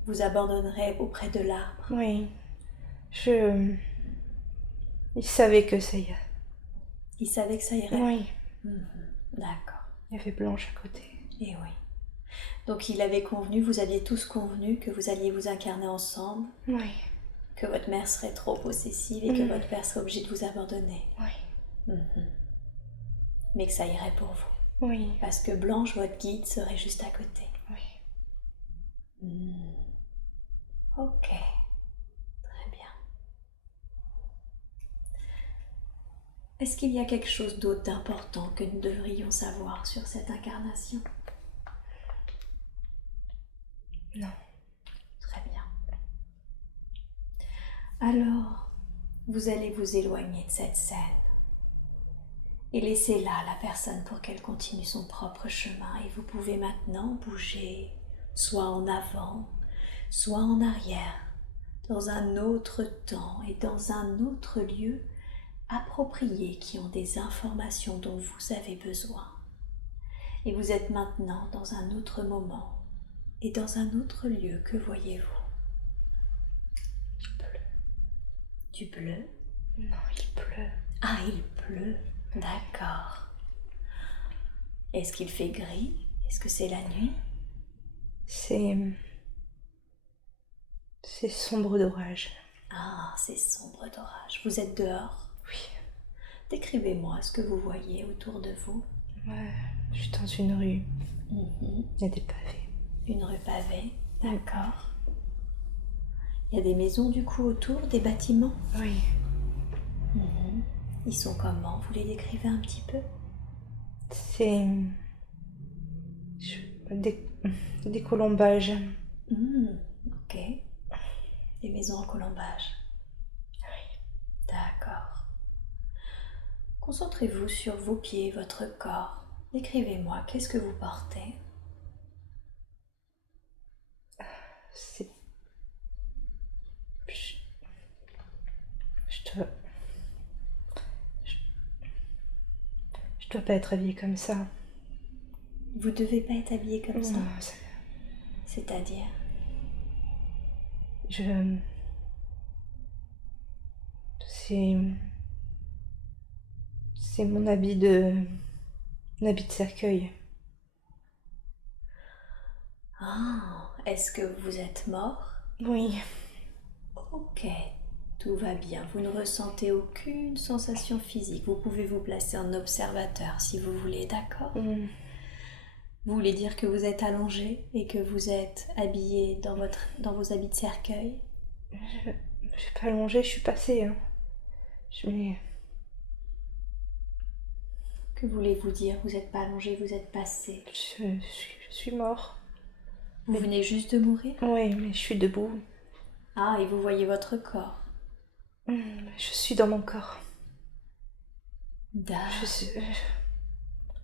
vous abandonnerait auprès de l'arbre. Oui. Il savait que ça irait. Il savait que ça irait? Oui. D'accord. Il y avait Blanche à côté. Et oui. Donc il avait convenu, vous aviez tous convenu que vous alliez vous incarner ensemble, Oui, que votre mère serait trop possessive et que votre père serait obligé de vous abandonner. oui, Mhm. Mais que ça irait pour vous. oui, Parce que Blanche, votre guide, serait juste à côté. oui. Ok, très bien. Est-ce qu'il y a quelque chose d'autre d'important que nous devrions savoir sur cette incarnation? Non. Très bien. Alors, vous allez vous éloigner de cette scène et laisser là la personne pour qu'elle continue son propre chemin. Et vous pouvez maintenant bouger, soit en avant, soit en arrière, dans un autre temps et dans un autre lieu approprié qui ont des informations dont vous avez besoin. Et vous êtes maintenant dans un autre moment et dans un autre lieu. Que voyez-vous? Du bleu? Non, il pleut. Ah, il pleut. D'accord. Est-ce qu'il fait gris? Est-ce que c'est la nuit? C'est sombre d'orage. Ah, c'est sombre d'orage. Vous êtes dehors? Oui. Décrivez-moi ce que vous voyez autour de vous. Ouais, je suis dans une rue. Mhm. Il y a des pavés. Une rue pavée, d'accord. Il y a des maisons du coup autour, des bâtiments? Oui. Mhm. Ils sont comment? Vous les décrivez un petit peu? C'est des colombages. Ok. Des maisons en colombage. D'accord. Concentrez-vous sur vos pieds, votre corps. Décrivez-moi, qu'est-ce que vous portez? C'est... Je dois... Je dois pas être habillée comme ça. Vous devez pas être habillé comme ça. Non, ça... C'est-à-dire? C'est... C'est mon habit de cercueil. Ah, est-ce que vous êtes mort? Oui. Ok, tout va bien. Vous ne ressentez aucune sensation physique. Vous pouvez vous placer en observateur si vous voulez, d'accord? Mm. Vous voulez dire que vous êtes allongé et que vous êtes habillé dans vos habits de cercueil? Je suis pas allongée, je suis passée. Hein. Mais... Que voulez-vous dire? Vous n'êtes pas allongé, vous êtes passé. Je suis mort. Vous venez juste de mourir? Oui, mais je suis debout. Ah, et vous voyez votre corps. Je suis dans mon corps. D'accord.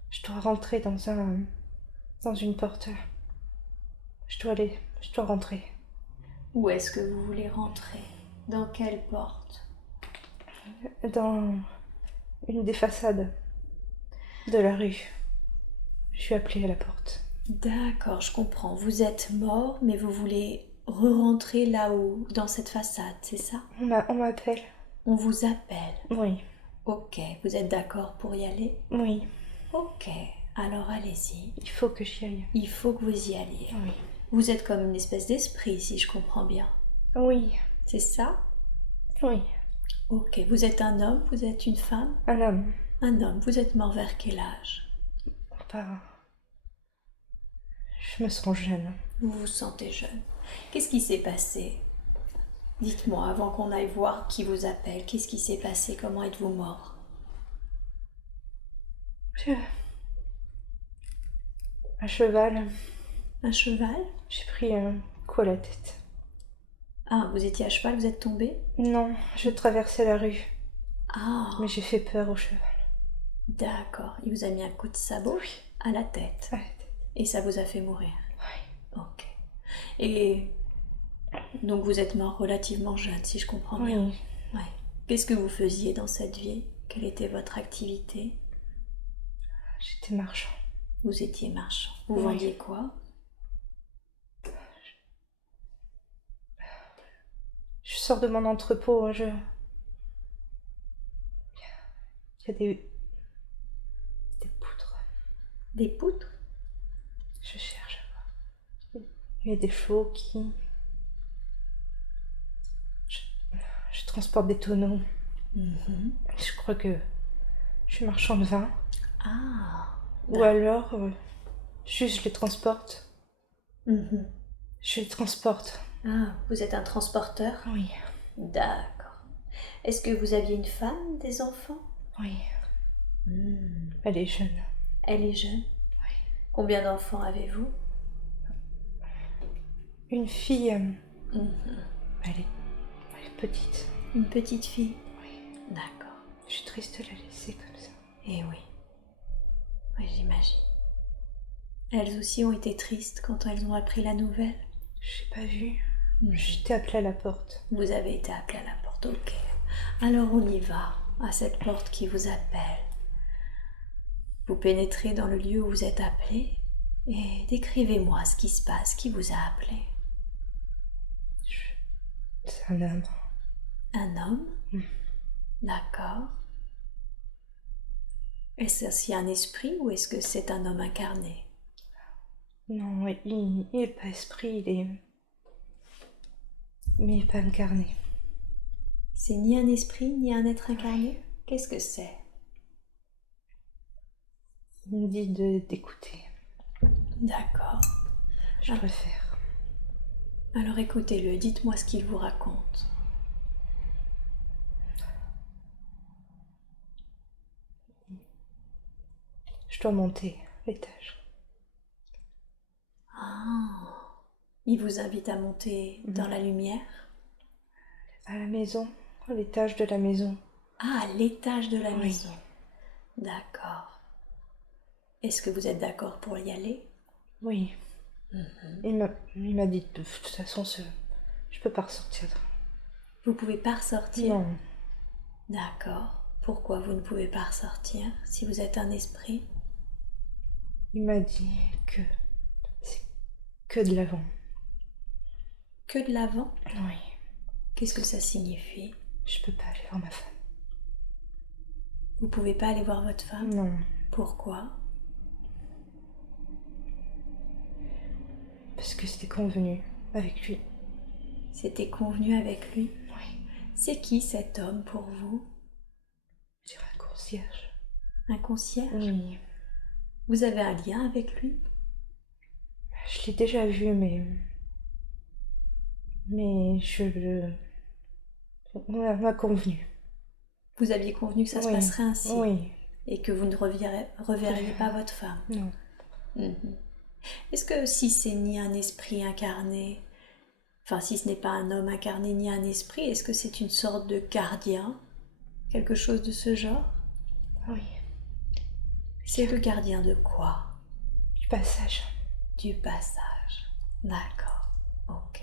Je dois rentrer dans une porte. Je dois rentrer. Où est-ce que vous voulez rentrer? Dans quelle porte? Dans une des façades de la rue. Je suis appelée à la porte. D'accord, je comprends. Vous êtes mort, mais vous voulez re-rentrer là-haut, dans cette façade, c'est ça? On m'appelle. On vous appelle. Oui. Ok, vous êtes d'accord pour y aller? Oui. Ok, alors allez-y. Il faut que j'y aille. Il faut que vous y alliez. Oui. Vous êtes comme une espèce d'esprit, si je comprends bien. Oui. C'est ça? Oui. Ok, vous êtes un homme, vous êtes une femme? Un homme. Un homme, vous êtes mort vers quel âge? Enfin, je me sens jeune. Vous vous sentez jeune. Qu'est-ce qui s'est passé? Dites-moi, avant qu'on aille voir qui vous appelle, qu'est-ce qui s'est passé? Comment êtes-vous mort? Un cheval. Un cheval? J'ai pris un coup à la tête. Ah, vous étiez à cheval, vous êtes tombé? Non, je traversais la rue. Ah, Mais j'ai fait peur au cheval. d'accord. Il vous a mis un coup de sabot à la tête. Ouais. Et ça vous a fait mourir. Oui. Ok. Et donc vous êtes mort relativement jeune, si je comprends bien. Oui. Ouais. Qu'est-ce que vous faisiez dans cette vie? Quelle était votre activité? J'étais marchand. Vous étiez marchand. Vous Oui. vendiez quoi? Je sors de mon entrepôt. Il y a des poutres. Des poutres? Je cherche. Il y a des chevaux qui... Je transporte des tonneaux. Je crois que je suis marchand de vin. Ah, Ou alors, juste je les transporte. mhm. Je les transporte. Ah, vous êtes un transporteur? Oui, D'accord. Est-ce que vous aviez une femme, des enfants? oui. Hmm. Elle est jeune. Elle est jeune? Oui. Combien d'enfants avez-vous? Une fille, Mhm. elle est petite. Une petite fille? Oui. D'accord. Je suis triste de la laisser comme ça. Eh oui. Oui, j'imagine. Elles aussi ont été tristes quand elles ont appris la nouvelle? Je n'ai pas vu. Mhm. J'étais appelée à la porte. Vous avez été appelée à la porte, ok. Alors on y va, à cette porte qui vous appelle. Vous pénétrez dans le lieu où vous êtes appelé et décrivez-moi ce qui se passe, qui vous a appelé. C'est un homme. Un homme? D'accord. Est-ce aussi un esprit ou est-ce que c'est un homme incarné? Non, il n'est pas esprit, il est... Mais il n'est pas incarné. C'est ni un esprit ni un être incarné? Qu'est-ce que c'est? Il me dit d'écouter. D'accord. Je préfère. Alors écoutez-le, dites-moi ce qu'il vous raconte. Je dois monter l'étage. Ah, il vous invite à monter dans la lumière? À la maison, à l'étage de la maison. Ah, à l'étage de la Oui. maison. D'accord. Est-ce que vous êtes d'accord pour y aller? Oui. Il m'a dit de toute façon, je peux pas ressortir. Vous pouvez pas ressortir? Non. D'accord. Pourquoi vous ne pouvez pas ressortir si vous êtes un esprit? Il m'a dit que c'est que de l'avant. Que de l'avant? Oui. Qu'est-ce que ça signifie? Je peux pas aller voir ma femme. Vous pouvez pas aller voir votre femme? Non. Pourquoi? Parce que c'était convenu avec lui. C'était convenu avec lui? Oui. C'est qui cet homme pour vous? Je dirais un concierge. Un concierge? Oui. Vous avez un lien avec lui? Je l'ai déjà vu, mais on a convenu. Vous aviez convenu que ça se Oui. passerait ainsi? Oui. Et que vous ne reverriez pas votre femme? Non. Mhm. Est-ce que si c'est ni un esprit incarné, enfin si ce n'est pas un homme incarné ni un esprit, est-ce que c'est une sorte de gardien? Quelque chose de ce genre? Oui. C'est le gardien de quoi? Du passage. Du passage. D'accord. Ok.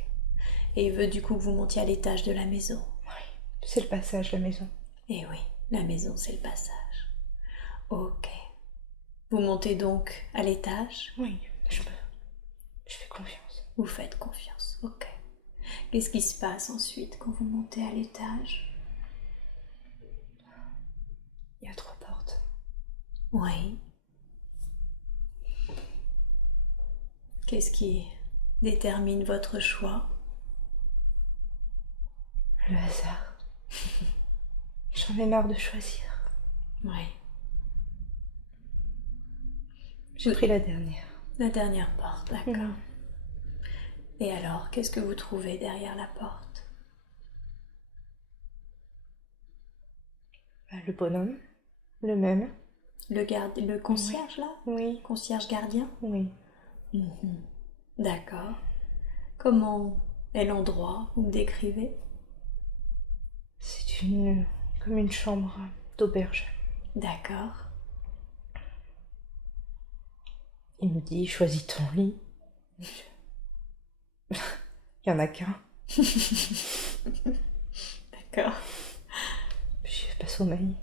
Et il veut du coup que vous montiez à l'étage de la maison? Oui. C'est le passage, la maison. Eh oui, la maison c'est le passage. Ok. Vous montez donc à l'étage? Oui. Je fais confiance. Vous faites confiance. Ok. Qu'est-ce qui se passe ensuite quand vous montez à l'étage? Il y a 3 portes. Oui. Qu'est-ce qui détermine votre choix? Le hasard. J'en ai marre de choisir. Oui. J'ai pris la dernière. La dernière porte, d'accord. Et alors, qu'est-ce que vous trouvez derrière la porte? Le bonhomme, le même. Le concierge là? Oui. Concierge gardien? Oui. D'accord. Comment est l'endroit? Vous me décrivez? C'est comme une chambre d'auberge. D'accord. Il me dit, choisis ton lit. Il y en a qu'un. D'accord. Je pas sommeil.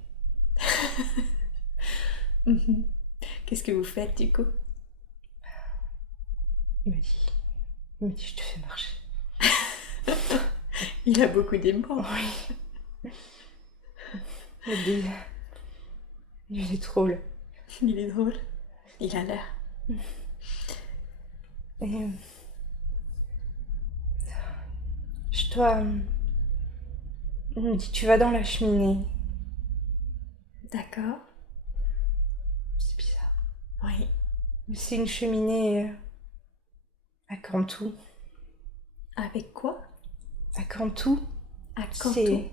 Qu'est-ce que vous faites du coup? Il me dit, je te fais marcher. Il a beaucoup d'amour. Oui. Il me dit, il est drôle. Il est drôle. Il a l'air. Et Je dois... On me dit, tu vas dans la cheminée. D'accord. C'est bizarre. Oui. Mais c'est une cheminée à Cantou. Avec quoi? À Cantou, À Canton?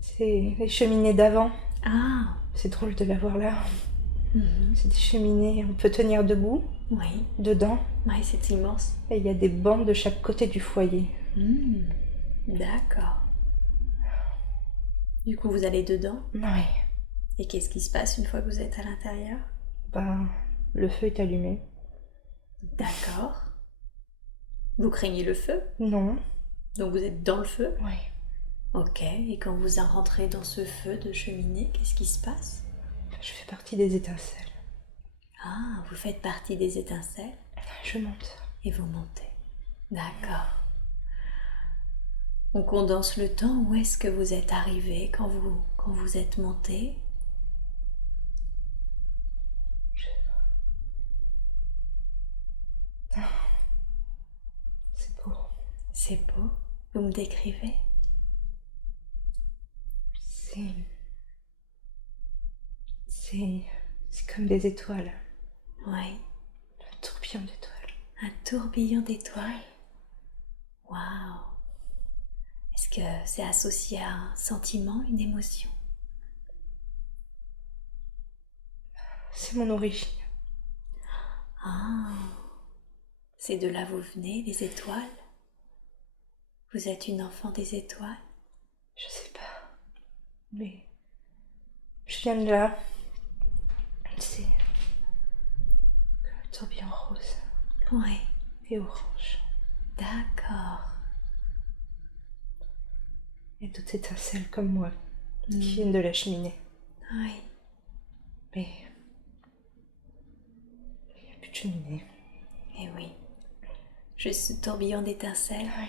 c'est les cheminées d'avant. Ah. C'est drôle de la voir là. Mhm. C'est des cheminées, on peut tenir debout Oui. dedans. Oui, c'est immense. Et il y a des bancs de chaque côté du foyer. D'accord. Du coup, vous allez dedans. Oui. Et qu'est-ce qui se passe une fois que vous êtes à l'intérieur? Ben, le feu est allumé. D'accord. Vous craignez le feu? Non. Donc vous êtes dans le feu? Oui. Ok. Et quand vous rentrez dans ce feu de cheminée, qu'est-ce qui se passe? Je fais partie des étincelles. Ah, vous faites partie des étincelles Je monte. et vous montez. D'accord. On condense le temps. Où est-ce que vous êtes arrivé quand vous êtes monté? C'est beau. C'est beau. Vous me décrivez? C'est comme des étoiles. Oui. Un tourbillon d'étoiles. Un tourbillon d'étoiles. Waouh. Est-ce que c'est associé à un sentiment, une émotion? C'est mon origine. Ah, c'est de là vous venez, les étoiles? Vous êtes une enfant des étoiles? Je sais pas. Mais je viens de là. C'est comme un tourbillon rose Oui, et orange. d'accord. Et d'autres étincelles comme moi qui viennent de la cheminée. Oui, Mais il n'y a plus de cheminée. et oui. Juste ce tourbillon d'étincelles Oui.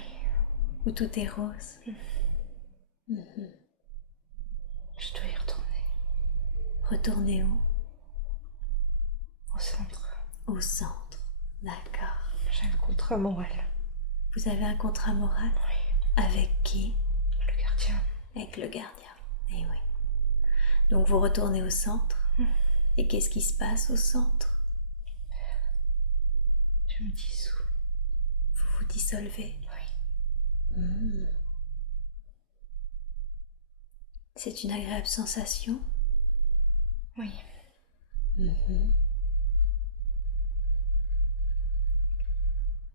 où tout est rose. Je dois y retourner. Retournez où? Au centre. Au centre. D'accord. J'ai un contrat moral. Vous avez un contrat moral? Oui. Avec qui? Le gardien. Avec le gardien. Eh oui. Donc vous retournez au centre. Et qu'est-ce qui se passe au centre? Je me dissous. Vous vous dissolvez. Oui. C'est une agréable sensation. Oui.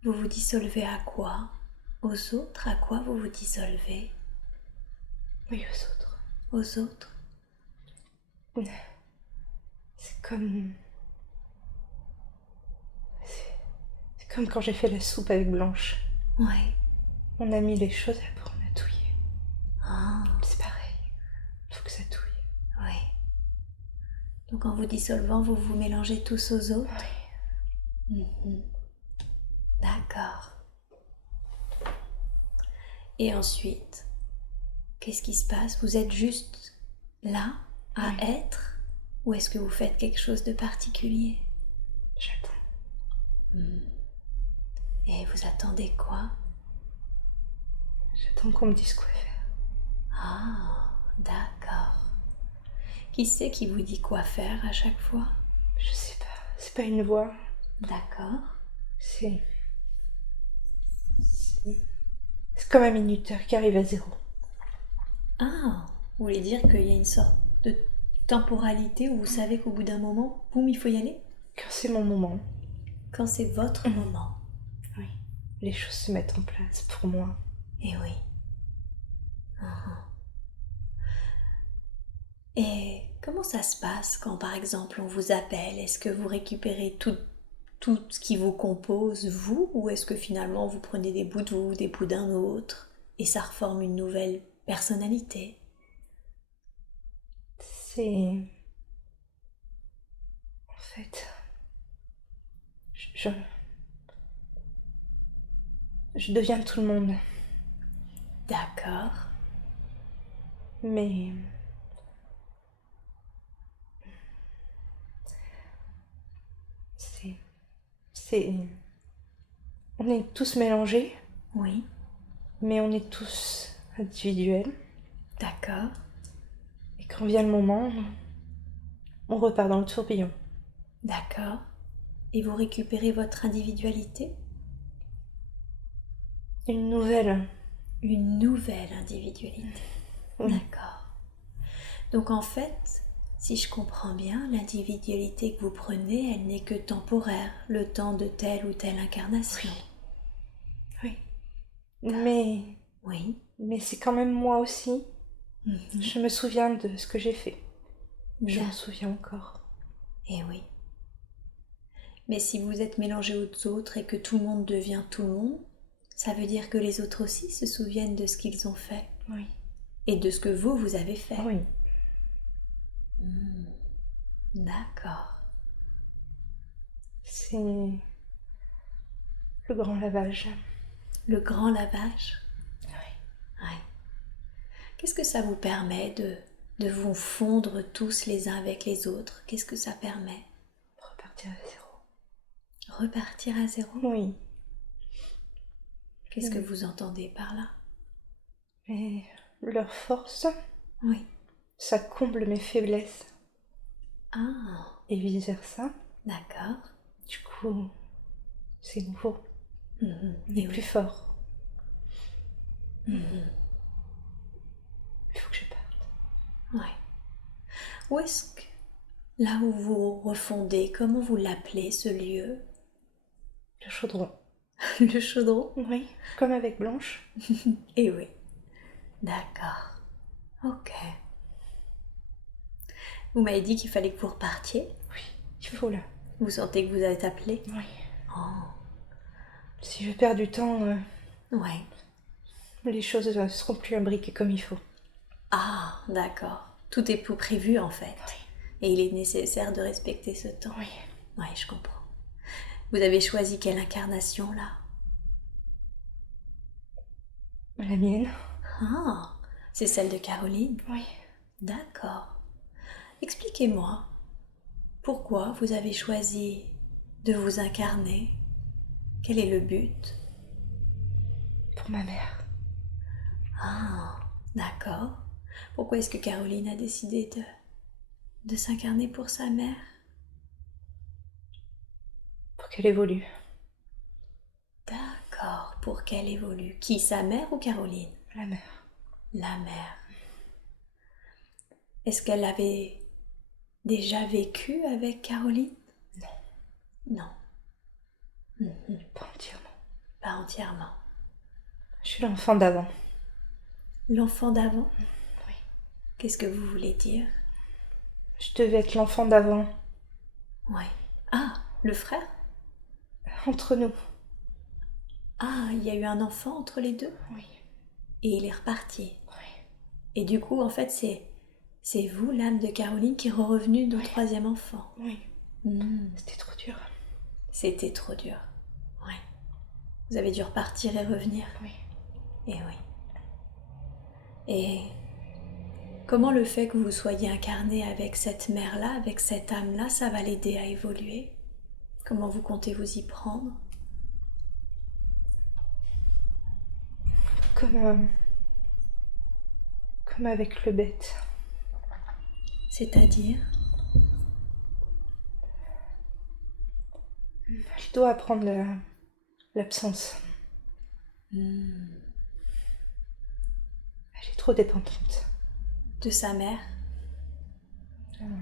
Vous vous dissolvez à quoi? Aux autres? À quoi vous vous dissolvez? Oui, aux autres. Aux autres? C'est comme... C'est comme quand j'ai fait la soupe avec Blanche. Ouais. On a mis les choses et après on a touillé. Ah, C'est pareil. Il faut que ça touille. ouais. Donc en vous dissolvant, vous vous mélangez tous aux autres? Oui. D'accord. Et ensuite, qu'est-ce qui se passe? Vous êtes juste là, à être? Ou est-ce que vous faites quelque chose de particulier? J'attends. Et vous attendez quoi? J'attends qu'on me dise quoi faire. Ah, d'accord. Qui c'est qui vous dit quoi faire à chaque fois? Je sais pas. C'est pas une voix. D'accord. C'est comme un minuteur qui arrive à zéro. Ah, vous voulez dire qu'il y a une sorte de temporalité où vous savez qu'au bout d'un moment, boum, il faut y aller? Quand c'est mon moment. Quand c'est votre moment. Oui. Les choses se mettent en place pour moi. Eh oui. Et comment ça se passe quand, par exemple, on vous appelle? Est-ce que vous récupérez tout ce qui vous compose, vous? Ou est-ce que finalement, vous prenez des bouts de vous, des bouts d'un autre, et ça reforme une nouvelle personnalité? C'est... En fait... Je deviens tout le monde. D'accord. Mais... C'est... On est tous mélangés. Oui. Mais on est tous individuels. D'accord. Et quand vient le moment, on repart dans le tourbillon. D'accord. Et vous récupérez votre individualité? Une nouvelle. Une nouvelle individualité. Oui. D'accord. Donc en fait, si je comprends bien, l'individualité que vous prenez, elle n'est que temporaire, le temps de telle ou telle incarnation. Oui. Mais Oui. c'est quand même moi aussi. Mhm. Je me souviens de ce que j'ai fait. Je Bien. m'en souviens encore. Eh oui. Mais si vous êtes mélangé aux autres et que tout le monde devient tout le monde, ça veut dire que les autres aussi se souviennent de ce qu'ils ont fait Oui. et de ce que vous avez fait. Oui. D'accord. C'est le grand lavage. Le grand lavage. Oui. Ouais. Qu'est-ce que ça vous permet de vous fondre tous les uns avec les autres? Qu'est-ce que ça permet? Repartir à zéro. Repartir à zéro? Oui. Qu'est-ce que vous entendez par là? Et leur force, Oui. ça comble mes faiblesses. Ah, Et vice versa. d'accord. Du coup, c'est nouveau. Mhm. On est Et plus oui. fort. Mhm. Il faut que je parte. Ouais. Où est-ce que, là où vous refondez, comment vous l'appelez ce lieu? Le chaudron. Le chaudron? Oui, comme avec Blanche. Eh oui. D'accord. Ok. Vous m'avez dit qu'il fallait que vous repartiez. Oui, il faut là. Vous sentez que vous êtes appelé? Oui. Oh. Si je perds du temps, Ouais. les choses seront plus imbriquées comme il faut. Ah, d'accord. Tout est pour prévu en fait. Oui. Et il est nécessaire de respecter ce temps. Oui. Ouais, je comprends. Vous avez choisi quelle incarnation là? La mienne. Ah, c'est celle de Caroline. Oui. D'accord. Expliquez-moi, pourquoi vous avez choisi de vous incarner? Quel est le but? Pour ma mère. Ah, d'accord. Pourquoi est-ce que Caroline a décidé de s'incarner pour sa mère? Pour qu'elle évolue. D'accord, pour qu'elle évolue. Qui, sa mère ou Caroline? La mère. La mère. Est-ce qu'elle avait déjà vécu avec Caroline? Non. Non. Pas entièrement. Pas entièrement. Je suis l'enfant d'avant. L'enfant d'avant? Oui. Qu'est-ce que vous voulez dire? Je devais être l'enfant d'avant. Ouais. Ah, le frère? Entre nous. Ah, il y a eu un enfant entre les deux? Oui. Et il est reparti. Oui. Et du coup, en fait, c'est vous, l'âme de Caroline, qui est revenue dans le troisième enfant. Oui. Mmh. C'était trop dur. C'était trop dur. Ouais. Vous avez dû repartir et revenir. Oui. Et oui. Et comment le fait que vous soyez incarné avec cette mère-là, avec cette âme-là, ça va l'aider à évoluer? Comment vous comptez vous y prendre? Comme avec le bête. C'est-à-dire? Je dois apprendre l'absence. Mmh. Elle est trop dépendante. De sa mère?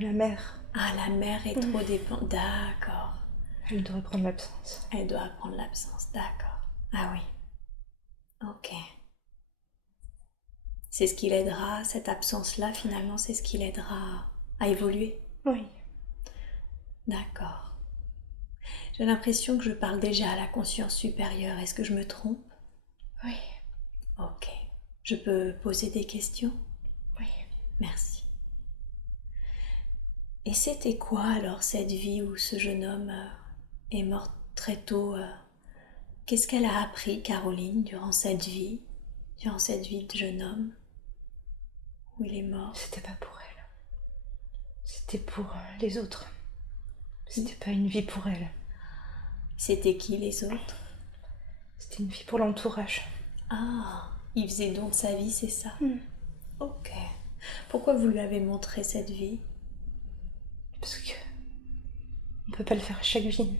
La mère, Ah, la mère est trop dépendante. D'accord. elle doit apprendre l'absence. Elle doit apprendre l'absence. D'accord. Ah oui. Ok. C'est ce qui l'aidera, cette absence-là, finalement, c'est ce qui l'aidera à évoluer. Oui. D'accord. J'ai l'impression que je parle déjà à la conscience supérieure. Est-ce que je me trompe? Oui. Ok. Je peux poser des questions? Oui. Merci. Et c'était quoi alors cette vie où ce jeune homme est mort très tôt? Qu'est-ce qu'elle a appris, Caroline, durant cette vie de jeune homme où il est mort? C'était pas pour elle. C'était pour les autres. C'était pas une vie pour elle. C'était qui les autres? C'était une vie pour l'entourage. Ah, il faisait don de sa vie, c'est ça? Hmm. Ok. Pourquoi vous lui avez montré cette vie? Parce que on peut pas le faire à chaque vie.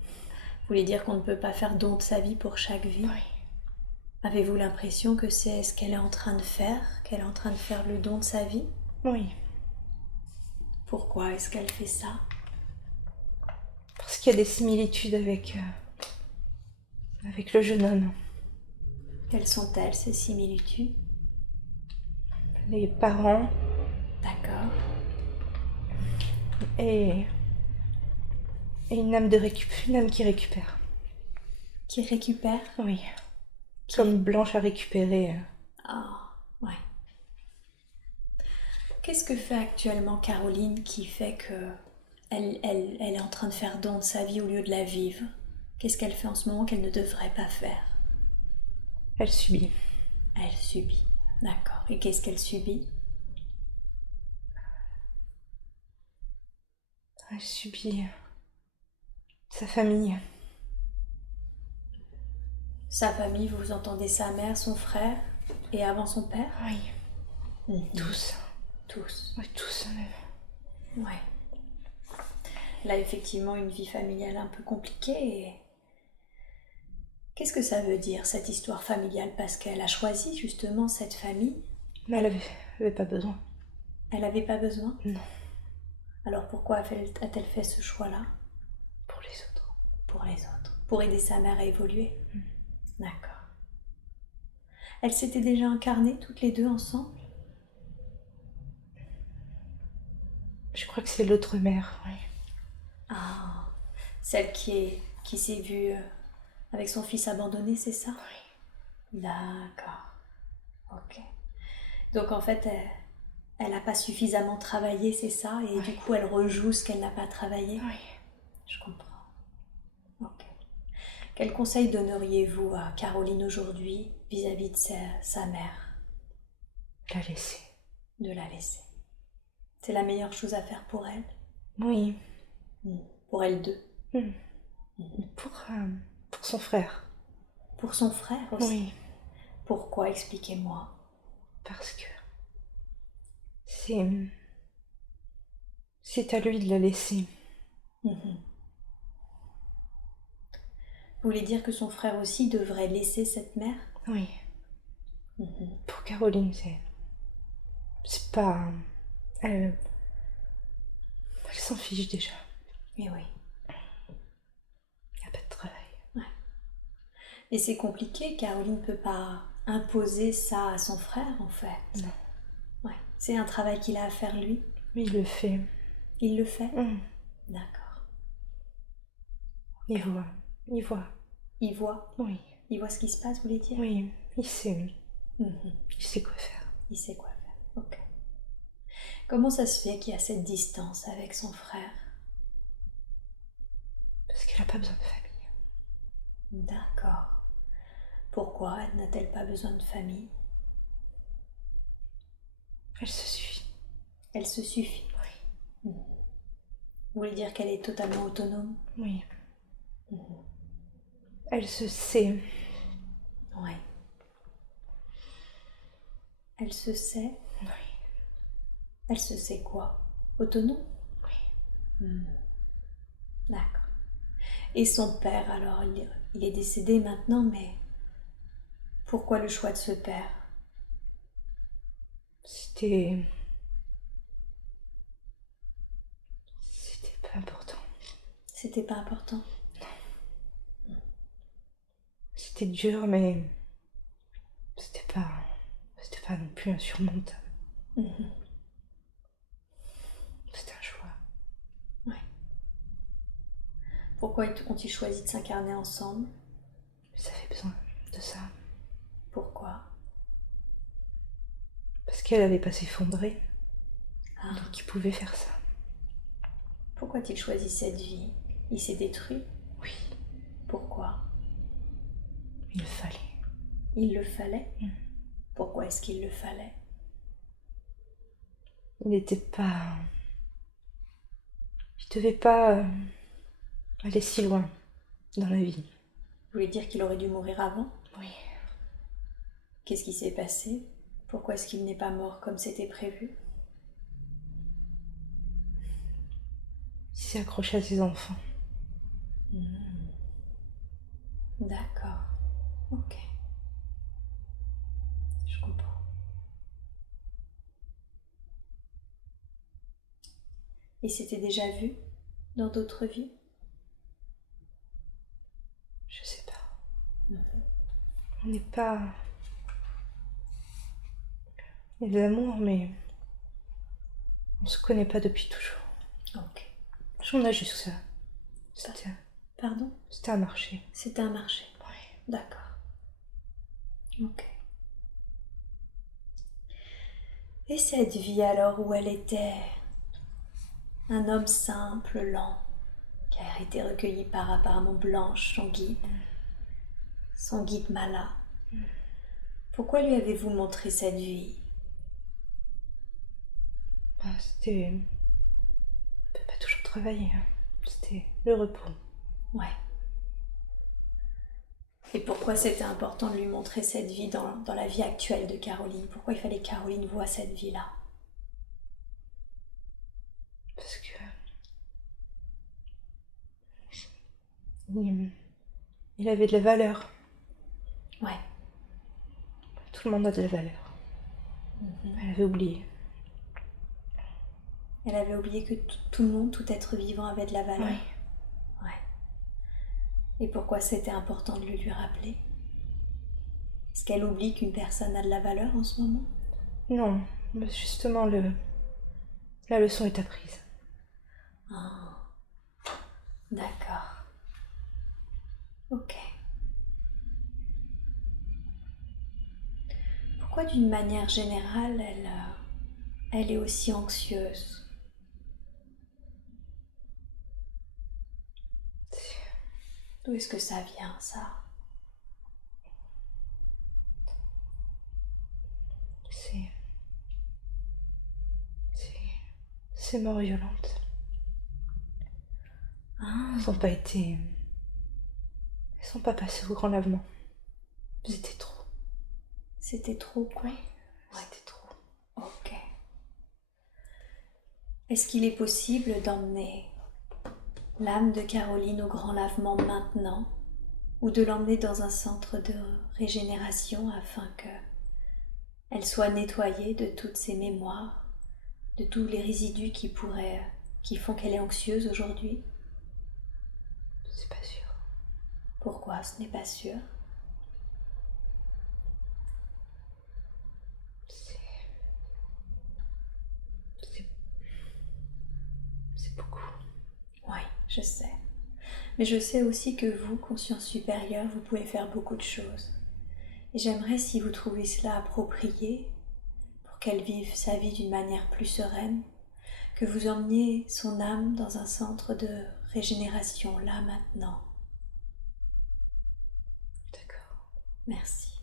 Vous voulez dire qu'on ne peut pas faire don de sa vie pour chaque vie? Oui. Avez-vous l'impression que c'est ce qu'elle est en train de faire, qu'elle est en train de faire le don de sa vie? Oui. Pourquoi est-ce qu'elle fait ça? Parce qu'il y a des similitudes avec le jeune homme. Quelles sont-elles, ces similitudes? Les parents D'accord. et une âme une âme qui récupère. Qui récupère? Oui. Comme Blanche a récupéré. Ah, ouais. Qu'est-ce que fait actuellement Caroline qui fait que elle est en train de faire don de sa vie au lieu de la vivre? Qu'est-ce qu'elle fait en ce moment qu'elle ne devrait pas faire? Elle subit. Elle subit. D'accord. Et qu'est-ce qu'elle subit? Elle subit sa famille. Sa famille, vous entendez sa mère, son frère et avant son père? Oui. Tous. Tous. Oui, tous même. Ouais. Elle a effectivement une vie familiale un peu compliquée. Qu'est-ce que ça veut dire, cette histoire familiale? Parce qu'elle a choisi justement cette famille. Mais elle avait pas besoin. Elle n'avait pas besoin? Non. Alors pourquoi a-t-elle fait ce choix-là? Pour les autres. Pour les autres. Pour aider sa mère à évoluer? D'accord. Elles s'étaient déjà incarnées toutes les deux ensemble? Je crois que c'est l'autre mère, oui. Ah, celle qui s'est vue avec son fils abandonné, c'est ça? Oui. D'accord. Ok. Donc en fait, elle n'a pas suffisamment travaillé, c'est ça? Et du coup, elle rejoue ce qu'elle n'a pas travaillé? Oui. Je comprends. Ok. Quel conseil donneriez-vous à Caroline aujourd'hui vis-à-vis de sa mère? La laisser. De la laisser. C'est la meilleure chose à faire pour elle? Oui. Pour elle deux? Pour son frère. Pour son frère aussi? Oui. Pourquoi? Expliquez-moi. Parce que c'est à lui de la laisser. Vous voulez dire que son frère aussi devrait laisser cette mère? Oui. Pour Caroline, c'est pas... Elle s'en fiche déjà. Eh oui. Il n'y a pas de travail. Ouais. Et c'est compliqué, Caroline ne peut pas imposer ça à son frère en fait. Non. Ouais. C'est un travail qu'il a à faire lui? Mais il le fait. Il le fait? D'accord. Il voit. Il voit. Il voit? Oui. Il voit ce qui se passe, vous voulez dire? Oui. Il sait. Il sait quoi faire. Il sait quoi faire. Ok. Comment ça se fait qu'il y a cette distance avec son frère? Parce qu'elle n'a pas besoin de famille. D'accord. Pourquoi n'a-t-elle pas besoin de famille? Elle se suffit. Elle se suffit. Oui. Vous voulez dire qu'elle est totalement autonome? Oui. Elle se sait. Ouais. Elle se sait? Oui. Elle se sait quoi? Autonome? Oui. D'accord. Et son père, alors, il est décédé maintenant, mais pourquoi le choix de ce père? C'était pas important. C'était pas important? C'était dur, mais c'était pas non plus insurmontable. C'était un choix. Ouais. Pourquoi ont-ils choisi de s'incarner ensemble? Ils avaient besoin de ça. Pourquoi? Parce qu'elle allait pas s'effondrer. Ah. Donc ils pouvaient faire ça. Pourquoi a-t-il choisi cette vie? Il s'est détruit? Oui. Pourquoi? Il le fallait. Il le fallait? Pourquoi est-ce qu'il le fallait? Il n'était pas... Il devait pas aller si loin dans la vie. Vous voulez dire qu'il aurait dû mourir avant? Oui. Qu'est-ce qui s'est passé? Pourquoi est-ce qu'il n'est pas mort comme c'était prévu? Il s'est accroché à ses enfants. D'accord. Ok. Je comprends. Et c'était déjà vu dans d'autres vies? Je sais pas. On n'est pas... Il y a de l'amour, mais on se connaît pas depuis toujours. Ok. On a juste ça. Pardon? C'était un marché. C'était un marché. Oui. D'accord. Ok. Et cette vie alors où elle était un homme simple, lent, qui a été recueilli par apparemment Blanche, son guide Mala. Pourquoi lui avez-vous montré cette vie? C'était... On peut pas toujours travailler. Hein. C'était le repos. Ouais. Et pourquoi c'était important de lui montrer cette vie dans la vie actuelle de Caroline? Pourquoi il fallait que Caroline voie cette vie-là? Parce que... Il avait de la valeur. Ouais. Tout le monde a de la valeur. Elle avait oublié. Elle avait oublié que tout le monde, tout être vivant avait de la valeur. Oui. Ouais. Et pourquoi c'était important de le lui rappeler? Est-ce qu'elle oublie qu'une personne a de la valeur en ce moment? Non, mais justement, la leçon est apprise. Ah. D'accord. Ok. Pourquoi d'une manière générale, elle est aussi anxieuse? D'où est-ce que ça vient, ça? Ces morts violentes. Ah. Elles n'ont pas été... Elles sont pas passées au grand lavement. C'était trop. C'était trop, quoi? Oui, c'était trop. Ok. Est-ce qu'il est possible d'emmener l'âme de Caroline au grand lavement maintenant, ou de l'emmener dans un centre de régénération afin que elle soit nettoyée de toutes ses mémoires, de tous les résidus qui font qu'elle est anxieuse aujourd'hui? C'est pas sûr. Pourquoi ce n'est pas sûr? C'est beaucoup. Oui, je sais. Mais je sais aussi que vous, conscience supérieure, vous pouvez faire beaucoup de choses. Et j'aimerais, si vous trouvez cela approprié, pour qu'elle vive sa vie d'une manière plus sereine, que vous emmeniez son âme dans un centre de régénération, là, maintenant. D'accord. Merci.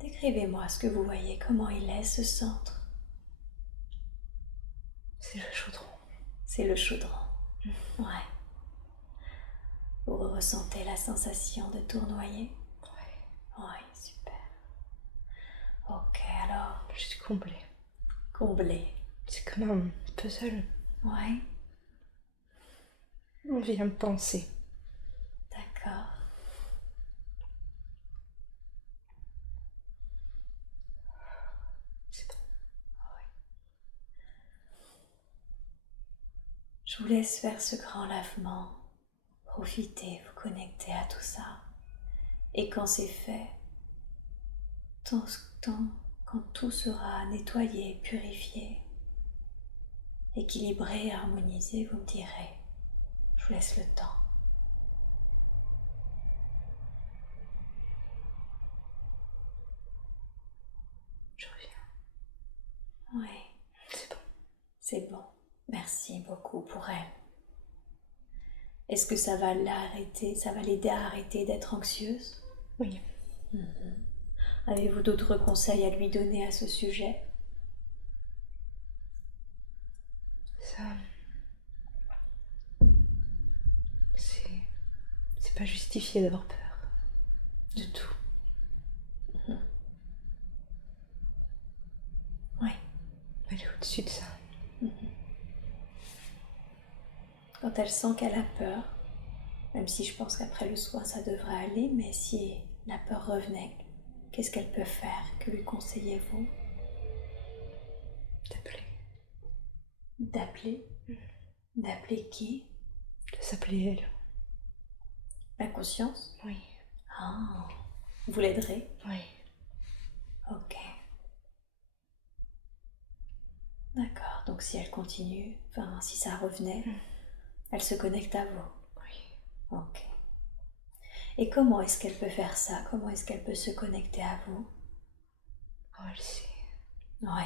Décrivez-moi ce que vous voyez, comment il est, ce centre. C'est le chaudron. C'est le chaudron. Ouais. Vous ressentez la sensation de tournoyer? Ouais. Ouais, super. Ok, alors, Je suis comblée. comblé. C'est comme un puzzle. Ouais, On vient me penser. d'accord. C'est bon. Je vous laisse faire ce grand lavement. Profitez, vous connectez à tout ça. Et quand c'est fait, quand tout sera nettoyé, purifié, équilibré, harmonisé, vous me direz. Je vous laisse le temps. Je reviens. Oui, C'est bon. c'est bon. Merci beaucoup pour elle. Est-ce que ça va l'arrêter, ça va l'aider à arrêter d'être anxieuse? Oui. Avez-vous d'autres conseils à lui donner à ce sujet? Ça... c'est pas justifié d'avoir peur. De tout. Oui. Elle est au-dessus de ça. Quand elle sent qu'elle a peur, même si je pense qu'après le soin ça devrait aller, mais si la peur revenait, qu'est-ce qu'elle peut faire? Que lui conseillez-vous? D'appeler. D'appeler? D'appeler qui? De s'appeler elle. La conscience? Oui. Ah, vous l'aiderez? Oui. Ok. D'accord, donc si elle continue, enfin si ça revenait, elle se connecte à vous. Oui. Ok. Et comment est-ce qu'elle peut faire ça? Comment est-ce qu'elle peut se connecter à vous? Oh, elle sait. Oui.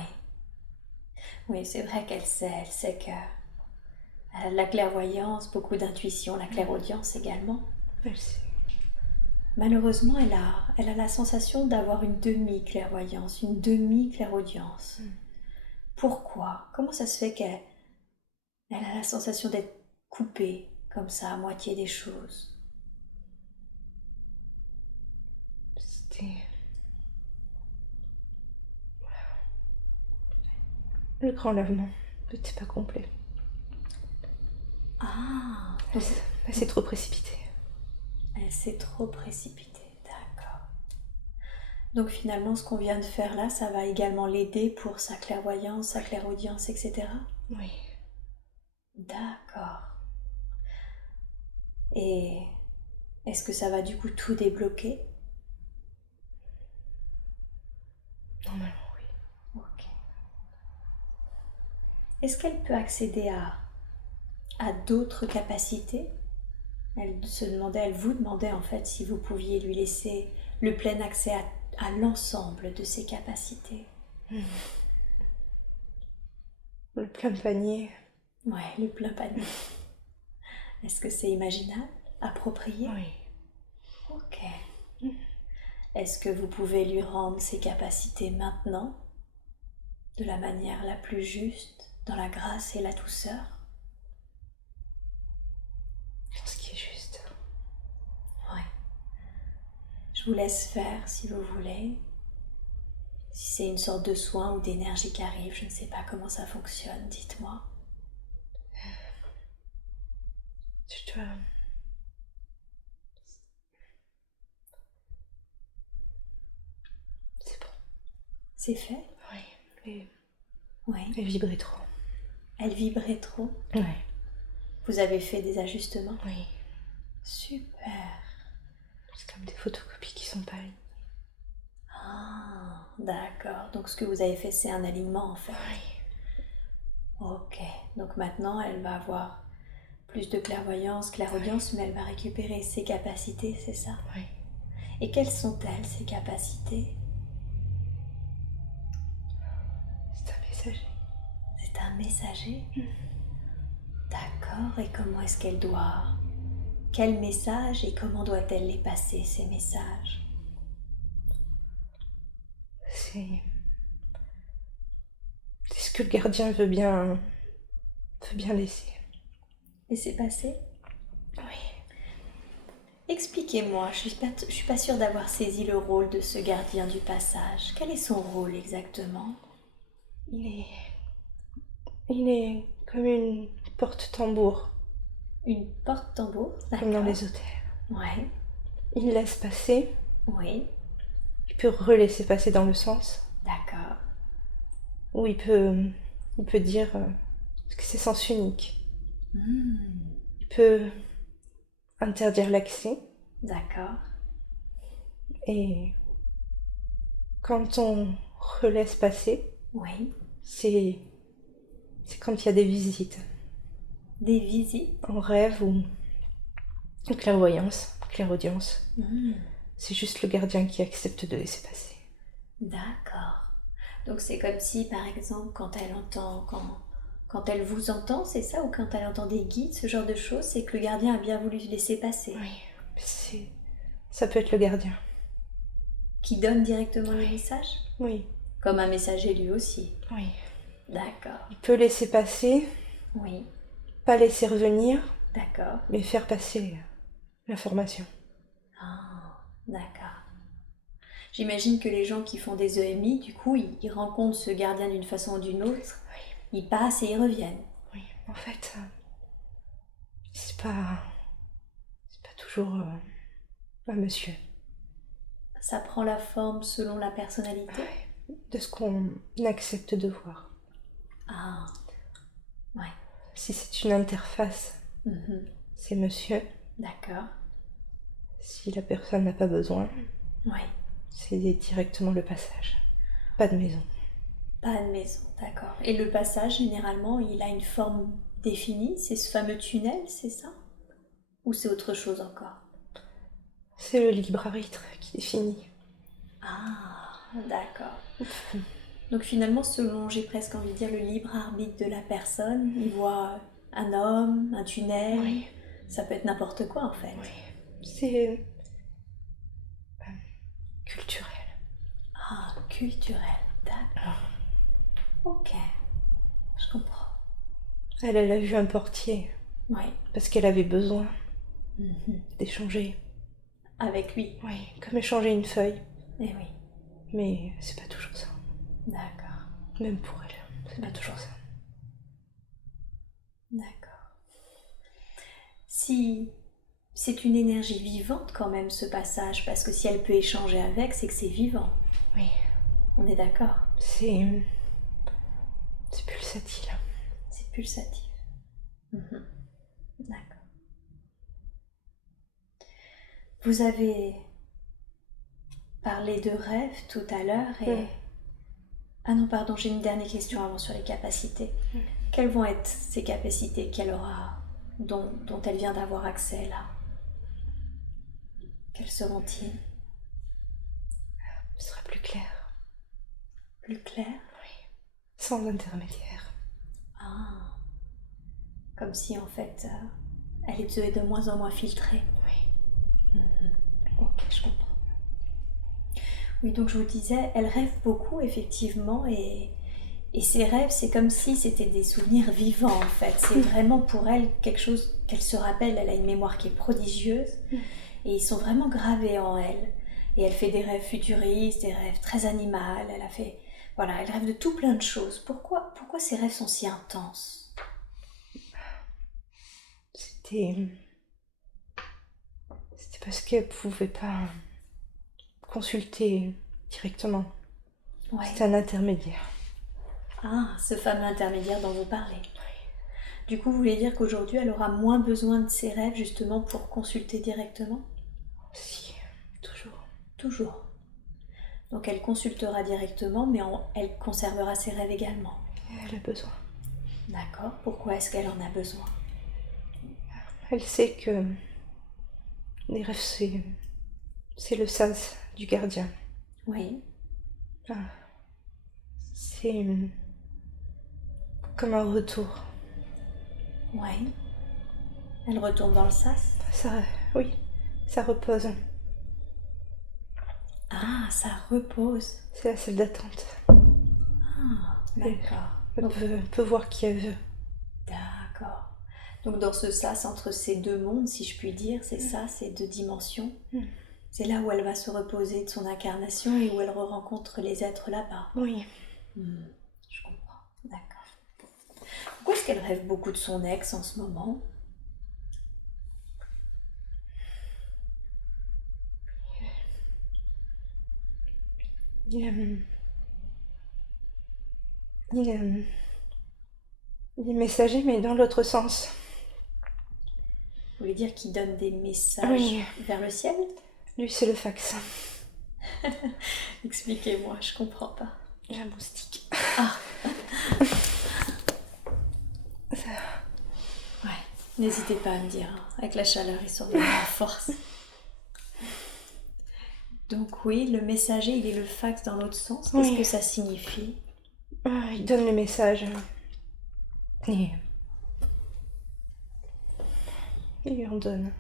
Oui, c'est vrai qu'elle sait que elle a de la clairvoyance, beaucoup d'intuition, la clairaudience également. Elle sait. Malheureusement, elle a la sensation d'avoir une demi-clairvoyance, une demi-clairaudience. Pourquoi? Comment ça se fait qu'elle a la sensation d'être coupée, comme ça, à moitié des choses? C'était le grand lavement. C'était pas complet. Ah, Elle s'est trop précipitée. elle s'est trop précipitée, d'accord. Donc finalement, ce qu'on vient de faire là, ça va également l'aider pour sa clairvoyance, sa clairaudience, etc. Oui. D'accord. Et est-ce que ça va du coup tout débloquer? Normalement, oui. Ok. Est-ce qu'elle peut accéder à d'autres capacités? Elle vous demandait en fait si vous pouviez lui laisser le plein accès à l'ensemble de ses capacités. Le plein panier. Ouais, le plein panier. Est-ce que c'est imaginable? Approprié? Oui. Ok. Est-ce que vous pouvez lui rendre ses capacités maintenant, de la manière la plus juste, dans la grâce et la douceur? Ce qui est juste. Ouais. Je vous laisse faire si vous voulez. Si c'est une sorte de soin ou d'énergie qui arrive, je ne sais pas comment ça fonctionne, dites-moi. Je dois... C'est bon. C'est fait? Oui. Oui. Elle vibrait trop. Elle vibrait trop? Oui. Vous avez fait des ajustements? Oui. Super. C'est comme des photocopies qui sont pas alignées. Ah, d'accord. Donc ce que vous avez fait, c'est un alignement en fait. Oui. Ok. Donc maintenant, elle va avoir plus de clairvoyance, clairaudience, mais elle va récupérer ses capacités, c'est ça? Oui. Et quelles sont-elles, ces capacités? C'est un messager. C'est un messager? D'accord. Et comment est-ce qu'elle doit... Quel message et comment doit-elle les passer, ces messages? C'est ce que le gardien veut bien laisser. Laissez passer? Oui. Expliquez-moi, je suis pas sûre d'avoir saisi le rôle de ce gardien du passage. Quel est son rôle exactement? Il est comme une porte-tambour, Une porte-tambour? comme dans D'accord. les hôtels. Ouais. Il laisse passer, Oui. il peut relaisser passer dans le sens, D'accord. ou il peut dire que c'est sens unique. Il peut interdire l'accès, D'accord. et quand on relaisse passer, Oui. c'est quand il y a des visites, Des visites? en rêve ou en clairvoyance, clairaudience. C'est juste le gardien qui accepte de laisser passer. D'accord. Donc c'est comme si, par exemple, quand elle vous entend, c'est ça? Ou quand elle entend des guides, ce genre de choses, c'est que le gardien a bien voulu laisser passer. Oui, ça peut être le gardien. Qui donne directement les messages? Oui. Comme un messager lui aussi. Oui. D'accord. Il peut laisser passer, Oui. pas laisser revenir, D'accord. mais faire passer l'information. Ah, d'accord. J'imagine que les gens qui font des EMI, du coup, ils rencontrent ce gardien d'une façon ou d'une autre, Oui, ils passent et ils reviennent. oui. En fait, c'est pas toujours un monsieur. Ça prend la forme selon la personnalité. Ouais. De ce qu'on accepte de voir. Ah, ouais. Si c'est une interface, Mhm. c'est monsieur. D'accord. Si la personne n'a pas besoin, Ouais. c'est directement le passage. Pas de maison. Pas de maison, d'accord. Et le passage, généralement, il a une forme définie, c'est ce fameux tunnel, c'est ça? Ou c'est autre chose encore? C'est le libre arbitre qui définit. Ah, d'accord. Donc finalement, selon, j'ai presque envie de dire, le libre arbitre de la personne, il voit un homme, un tunnel, Oui. ça peut être n'importe quoi en fait. Oui. C'est culturel. Ah, culturel, d'accord. Ok, je comprends. Elle a vu un portier Oui. parce qu'elle avait besoin Mhm. d'échanger. Avec lui. Oui, comme échanger une feuille. Eh oui, Mais c'est pas toujours ça. d'accord. Même pour elle, c'est pas Même toujours ça. D'accord. Si c'est une énergie vivante quand même ce passage, parce que si elle peut échanger avec, c'est que c'est vivant. Oui, On est d'accord? c'est pulsatile. C'est pulsatif. Mhm. D'accord. Vous avez parlé de rêve tout à l'heure et... Ah non, pardon, j'ai une dernière question avant sur les capacités. Quelles vont être ces capacités qu'elle aura, dont elle vient d'avoir accès là? Quelles seront-ils? Ce sera plus clair. Plus claires? Oui. Sans intermédiaire. Ah, comme si en fait elle était de moins en moins filtrée. Oui. Ok, je comprends. Oui, donc je vous disais, elle rêve beaucoup effectivement et ses rêves, c'est comme si c'était des souvenirs vivants en fait. C'est vraiment pour elle quelque chose qu'elle se rappelle. Elle a une mémoire qui est prodigieuse et ils sont vraiment gravés en elle. Et elle fait des rêves futuristes, des rêves très animaux. Elle a fait, voilà, elle rêve de tout plein de choses. Pourquoi ces rêves sont si intenses? C'était parce qu'elle pouvait pas consulter directement. Ouais. C'était un intermédiaire. Ah, ce fameux intermédiaire dont vous parlez. Du coup, vous voulez dire qu'aujourd'hui, elle aura moins besoin de ses rêves justement pour consulter directement? Si, toujours. Toujours. Donc elle consultera directement, mais elle conservera ses rêves également. Elle a besoin. D'accord. Pourquoi est-ce qu'elle en a besoin? Elle sait que les rêves, c'est le sas du gardien. Oui. Ah, c'est comme un retour. Oui. Elle retourne dans le sas? Ça, oui, ça repose. Ah, ça repose. C'est la salle d'attente. Ah, d'accord. Elle peut voir qui elle veut. D'accord. Donc dans ce sas entre ces deux mondes, si je puis dire, c'est ça, ces deux dimensions. C'est là où elle va se reposer de son incarnation et où elle rencontre les êtres là-bas. Oui. Je comprends. D'accord. Pourquoi est-ce qu'elle rêve beaucoup de son ex en ce moment? Il est messager, mais dans l'autre sens. Vous voulez dire qu'il donne des messages Oui. vers le ciel? Lui, c'est le fax. Expliquez-moi, je comprends pas. J'ai un moustique. Ah. Ouais, n'hésitez pas à me dire, hein. Avec la chaleur, ils sont vraiment en force. Donc oui, le messager, il est le fax dans l'autre sens. Qu'est-ce que ça signifie? Il donne le message. Et il lui en donne.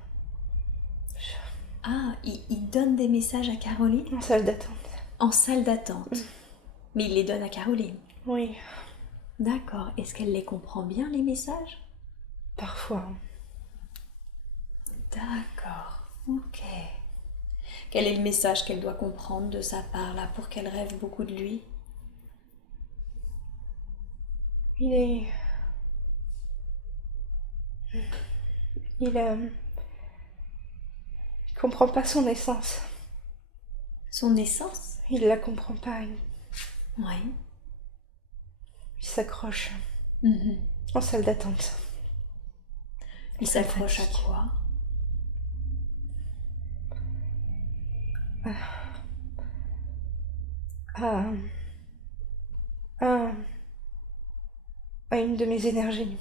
Ah, il donne des messages à Caroline? En salle d'attente. En salle d'attente. Mais il les donne à Caroline? Oui. D'accord. Est-ce qu'elle les comprend bien, les messages? Parfois. D'accord. Ok. Quel est le message qu'elle doit comprendre de sa part là pour qu'elle rêve beaucoup de lui? Il est... Il comprend pas son essence. Son essence? Il la comprend pas. Oui. Il s'accroche Mhm. en salle d'attente. Il Ça me s'accroche à fatigue. quoi? À, à, à une de mes énergies.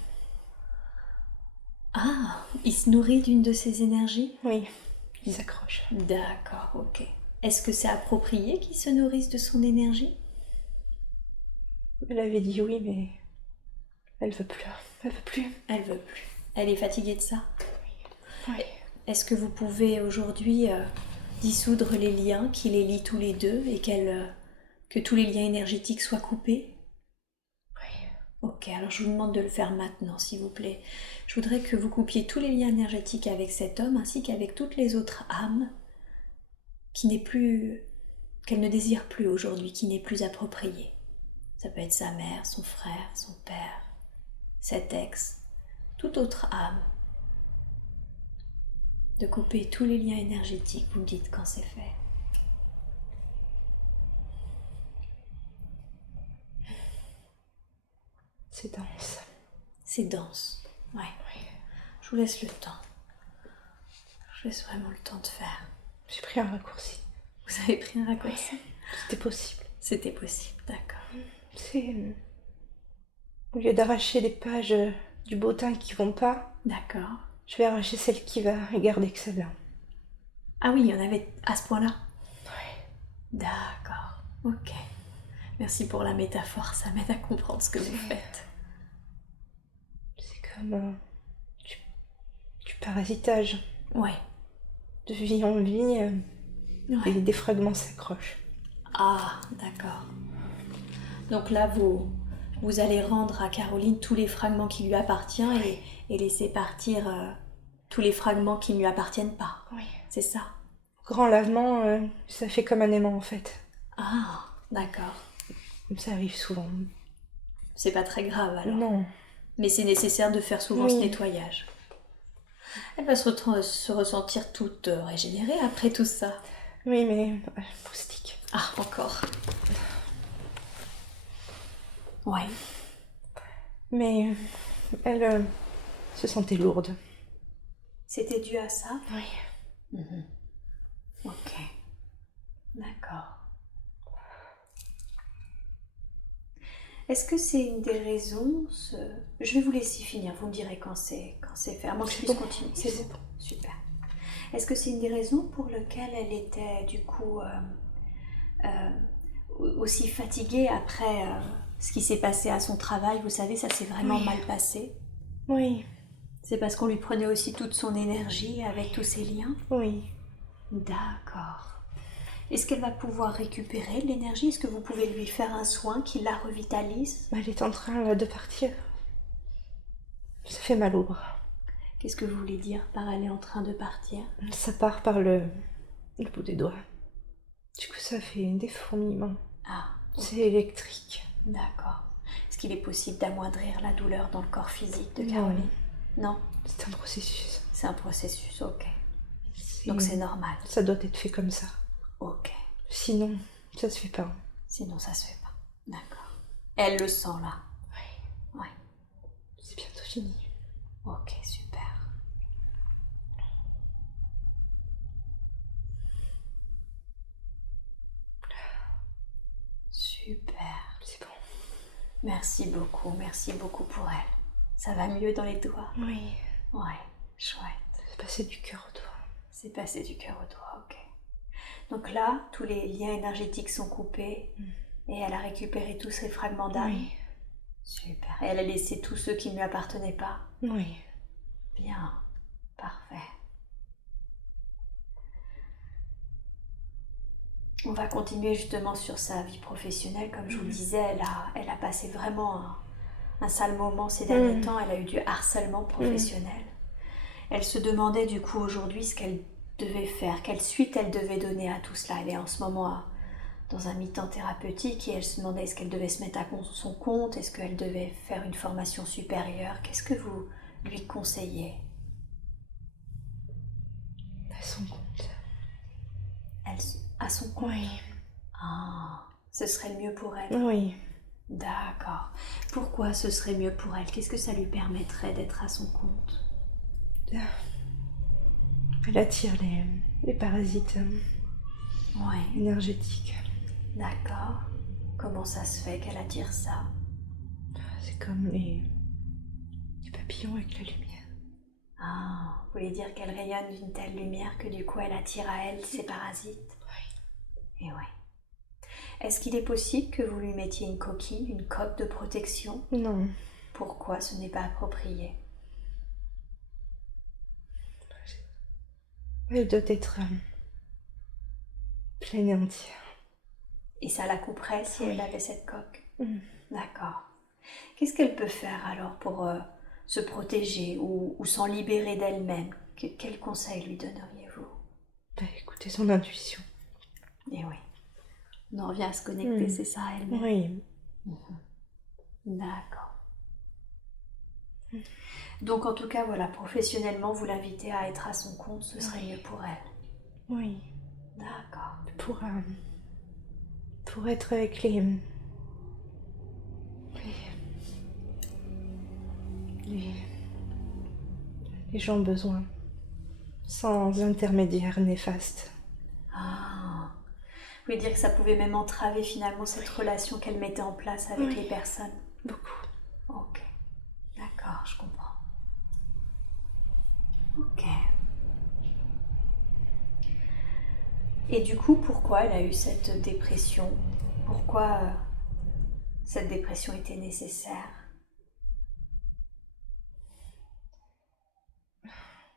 Ah, il se nourrit d'une de ses énergies? Oui, il s'accroche. D'accord, ok. Est-ce que c'est approprié qu'il se nourrisse de son énergie? Elle avait dit oui, mais elle veut plus. Elle veut plus. Elle veut plus. Elle est fatiguée de ça? Oui. Est-ce que vous pouvez aujourd'hui dissoudre les liens qui les lient tous les deux et que tous les liens énergétiques soient coupés? Oui. Ok, alors je vous demande de le faire maintenant, s'il vous plaît. Je voudrais que vous coupiez tous les liens énergétiques avec cet homme ainsi qu'avec toutes les autres âmes qu'elle ne désire plus aujourd'hui, qui n'est plus appropriée. Ça peut être sa mère, son frère, son père, cet ex, toute autre âme. De couper tous les liens énergétiques, vous me dites quand c'est fait. C'est dense. C'est dense. Ouais. Oui. Je vous laisse le temps. Je laisse vraiment le temps de faire. J'ai pris un raccourci. Vous avez pris un raccourci? C'était possible. C'était possible, d'accord. C'est... Au lieu d'arracher les pages du bottin qui vont pas, D'accord. je vais arracher celle qui va et garder que celle-là. Ah oui, il y en avait à ce point-là? Oui. D'accord, ok. Merci pour la métaphore, ça m'aide à comprendre ce que vous faites. C'est comme du parasitage. Ouais. De vie en vie, et Ouais. des fragments s'accrochent. Ah, d'accord. Donc là, vous allez rendre à Caroline tous les fragments qui lui appartiennent et laisser partir tous les fragments qui ne lui appartiennent pas. Oui. C'est ça? Grand lavement, ça fait comme un aimant en fait. Ah, d'accord. Ça arrive souvent. C'est pas très grave alors. Non. Mais c'est nécessaire de faire souvent Oui. ce nettoyage. Elle va se ressentir toute régénérée après tout ça. Oui, mais moustique. Ah, encore. Ouais. Mais elle se sentait lourde. C'était dû à ça? Oui. Ok. D'accord. Est-ce que c'est une des raisons Je vais vous laisser finir, vous me direz quand c'est fait, à moins que je puisse continuer. C'est bon. Super. Est-ce que c'est une des raisons pour lesquelles elle était du coup aussi fatiguée après ce qui s'est passé à son travail? Vous savez, ça s'est vraiment mal passé. Oui. C'est parce qu'on lui prenait aussi toute son énergie avec tous ses liens? Oui. D'accord. Est-ce qu'elle va pouvoir récupérer de l'énergie? Est-ce que vous pouvez lui faire un soin qui la revitalise? Elle est en train là, de partir. Ça fait mal au bras. Qu'est-ce que vous voulez dire par elle est en train de partir? Ça part par le bout des doigts. Du coup, ça fait des fourmillements. Ah, C'est électrique. d'accord. Est-ce qu'il est possible d'amoindrir la douleur dans le corps physique de Caroline? Non, C'est un processus. c'est un processus, ok. Donc c'est normal. Ça doit être fait comme ça. Ok. Sinon, ça se fait pas. Sinon ça se fait pas. D'accord. Elle le sent là. Oui. Ouais. C'est bientôt fini. Ok, super. Super. C'est bon. Merci beaucoup pour elle. Ça va mieux dans les doigts? Oui. Ouais, chouette. C'est passé du cœur au doigt. C'est passé du cœur au doigt, ok. Donc là, tous les liens énergétiques sont coupés et elle a récupéré tous ses fragments d'âme. Oui. Super. Et elle a laissé tous ceux qui ne lui appartenaient pas. Oui. Bien, parfait. On va continuer justement sur sa vie professionnelle. Comme je vous le disais, elle a passé vraiment un sale moment ces derniers temps. Elle a eu du harcèlement professionnel. Elle se demandait du coup aujourd'hui ce qu'elle devait faire, quelle suite elle devait donner à tout cela. Elle est en ce moment dans un mi-temps thérapeutique et elle se demandait est-ce qu'elle devait se mettre à son compte, est-ce qu'elle devait faire une formation supérieure. Qu'est-ce que vous lui conseillez? À son compte. Elle, à son compte? Oui. Ah, ce serait le mieux pour elle. Oui. D'accord. Pourquoi ce serait mieux pour elle? Qu'est-ce que ça lui permettrait d'être à son compte? Elle attire les parasites Ouais. énergétiques. D'accord. Comment ça se fait qu'elle attire ça? C'est comme les papillons avec la lumière. Ah, vous voulez dire qu'elle rayonne d'une telle lumière que du coup elle attire à elle ses parasites? Oui. Et ouais. Est-ce qu'il est possible que vous lui mettiez une coquille, une coque de protection? Non. Pourquoi ce n'est pas approprié? Elle doit être pleine et entière. Et ça la couperait si Oui. elle avait cette coque? Mm. D'accord. Qu'est-ce qu'elle peut faire alors pour se protéger ou s'en libérer d'elle-même? Quel conseil lui donneriez-vous? Écoutez son intuition. Et oui. On en revient à se connecter, c'est ça, à elle-même? Oui. D'accord. Donc en tout cas, voilà, professionnellement, vous l'invitez à être à son compte, ce serait mieux pour elle. Oui. D'accord. Pour être avec les gens besoin, sans intermédiaire néfaste. Ah. Vous voulez dire que ça pouvait même entraver finalement cette relation qu'elle mettait en place avec les personnes? Beaucoup. Ok. D'accord, je comprends. Ok. Et du coup, pourquoi elle a eu cette dépression? Pourquoi cette dépression était nécessaire?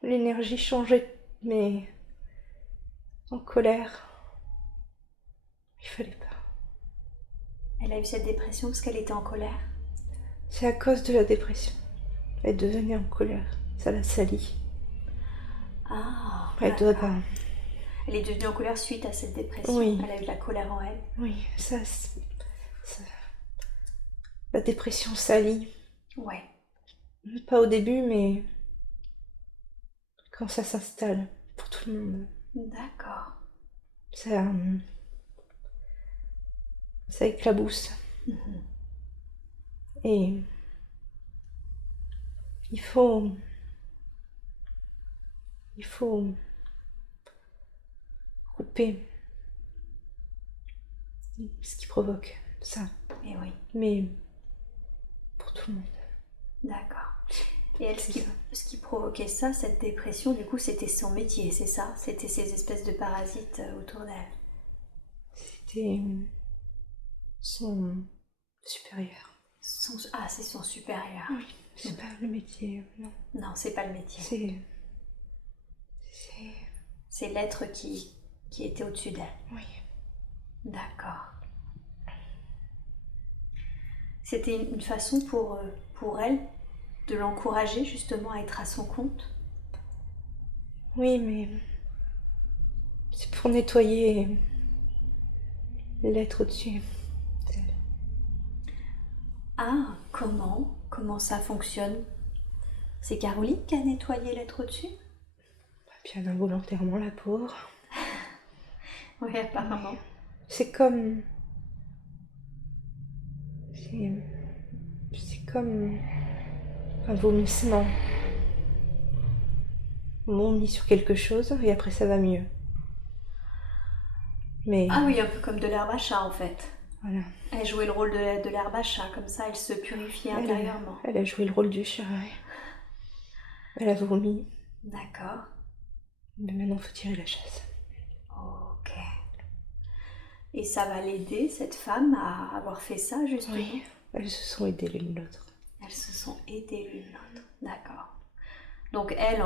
L'énergie changeait, mais en colère. Il fallait pas. Elle a eu cette dépression parce qu'elle était en colère? C'est à cause de la dépression. Elle devenait en colère. Ça la salit. Ah, Elle doit d'accord. pas. Elle est devenue en colère suite à cette dépression. Oui. Elle a eu de la colère en elle. Oui, la dépression salit. Ouais. Pas au début, mais quand ça s'installe pour tout le monde. D'accord. Ça éclabousse. Mhm. Et il faut couper ce qui provoque ça. Et oui. Mais pour tout le monde. D'accord. Et elle, C'est ça. ce qui provoquait ça, cette dépression, du coup, c'était son métier, c'est ça? C'était ces espèces de parasites autour d'elle. C'était son supérieur. Ah, c'est son supérieur. Oui, c'est pas le métier, non. Non, c'est pas le métier. C'est l'être qui était au-dessus d'elle. Oui. D'accord. C'était une façon pour elle de l'encourager justement à être à son compte? Oui, mais c'est pour nettoyer l'être au-dessus. Ah, comment? Comment ça fonctionne? C'est Caroline qui a nettoyé l'être au-dessus? Bien involontairement, la pauvre. Oui, apparemment. C'est comme un vomissement. On vomit sur quelque chose et après ça va mieux. Mais Ah oui, un peu comme de l'herbe à chat en fait. voilà. Elle jouait le rôle de l'herbe à chat, comme ça elle se purifiait intérieurement. Elle a joué le rôle du chat. Ouais. Elle a vomi. D'accord. Mais maintenant, faut tirer la chasse. Ok. Et ça va l'aider, cette femme, à avoir fait ça, justement? Oui, elles se sont aidées l'une l'autre. Elles se sont aidées l'une l'autre. D'accord. Donc elle,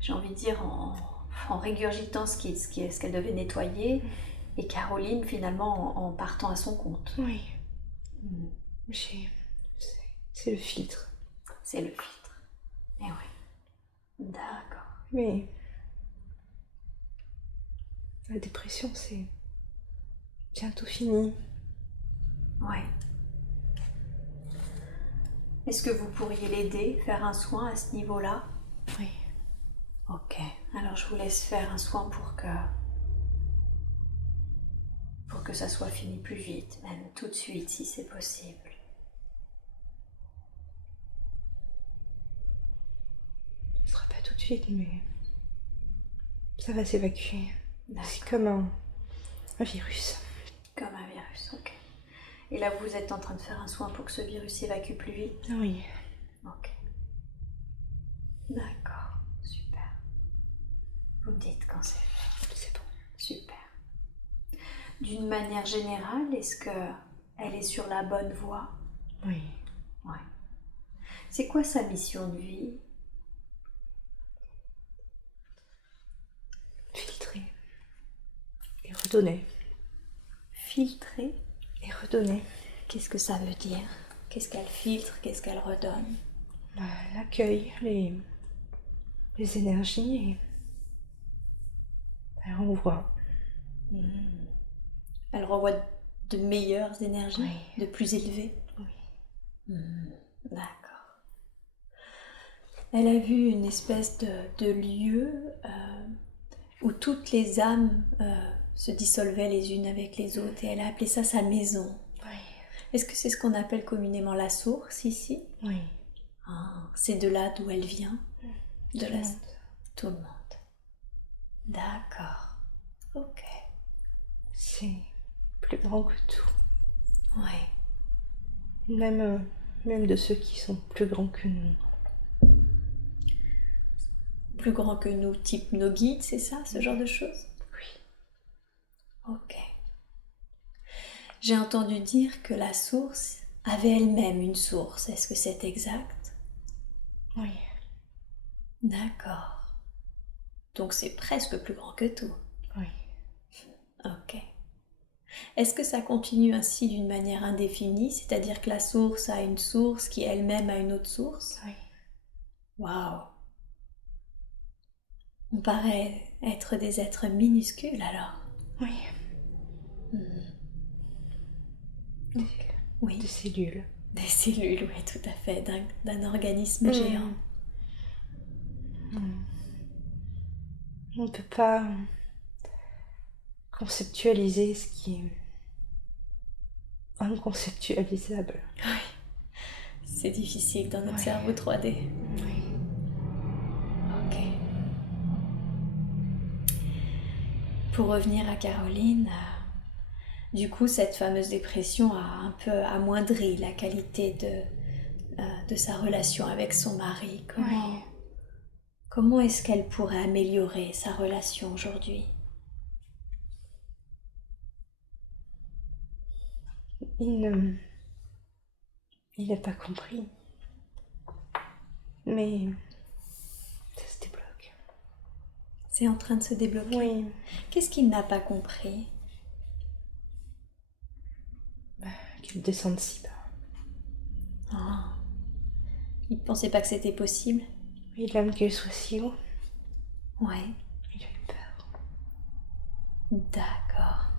j'ai envie de dire, en régurgitant ce qu'elle devait nettoyer, et Caroline, finalement, en partant à son compte. Oui. C'est le filtre. C'est le filtre. Et oui. D'accord. Mais La dépression, c'est bientôt fini. Ouais. Est-ce que vous pourriez l'aider, faire un soin à ce niveau-là? Oui. Ok. Alors je vous laisse faire un soin pour que ça soit fini plus vite, même tout de suite si c'est possible. Ce sera pas tout de suite, mais ça va s'évacuer. C'est D'accord. comme un virus. Comme un virus, ok. Et là, vous êtes en train de faire un soin pour que ce virus s'évacue plus vite? Oui. Ok. D'accord, super. Vous me dites quand c'est fait. C'est bon. Super. D'une manière générale, est-ce qu'elle est sur la bonne voie? Oui. Ouais. C'est quoi sa mission de vie? Filtrer. Et redonner. Filtrer? Et redonner. Qu'est-ce que ça veut dire? Qu'est-ce qu'elle filtre? Qu'est-ce qu'elle redonne? L'accueil, les énergies et elle renvoie. Elle renvoie de meilleures énergies, Oui. de plus élevées? Oui. D'accord. Elle a vu une espèce de lieu où toutes les âmes se dissolvaient les unes avec les autres et elle a appelé ça sa maison. Oui. Est-ce que c'est ce qu'on appelle communément la source ici? Oui. Ah, c'est de là d'où elle vient? Tout le monde. Tout le monde. D'accord. Ok. C'est plus grand que tout. Ouais. Même de ceux qui sont plus grands que nous. Plus grand que nous, type nos guides, c'est ça, ce genre de choses? Oui. Ok. J'ai entendu dire que la source avait elle-même une source. Est-ce que c'est exact? Oui. D'accord. Donc c'est presque plus grand que tout. Oui. Ok. Est-ce que ça continue ainsi d'une manière indéfinie, c'est-à-dire que la source a une source qui elle-même a une autre source? Oui. Waouh! On paraît être des êtres minuscules alors. Oui. Oui. Des cellules. Des cellules, oui, tout à fait, d'un organisme géant. On ne peut pas conceptualiser ce qui est inconceptualisable. Oui. C'est difficile dans notre Oui. cerveau 3D. Oui. Ok. Pour revenir à Caroline, du coup, cette fameuse dépression a un peu amoindri la qualité de sa relation avec son mari. Comment est-ce qu'elle pourrait améliorer sa relation aujourd'hui? Il n'a pas compris. Mais ça se débloque. C'est en train de se débloquer. Oui. Qu'est-ce qu'il n'a pas compris? Qu'il descende si bas. Ah. Il ne pensait pas que c'était possible? Il aime qu'elle soit si haut. Ouais. Il a eu peur. D'accord.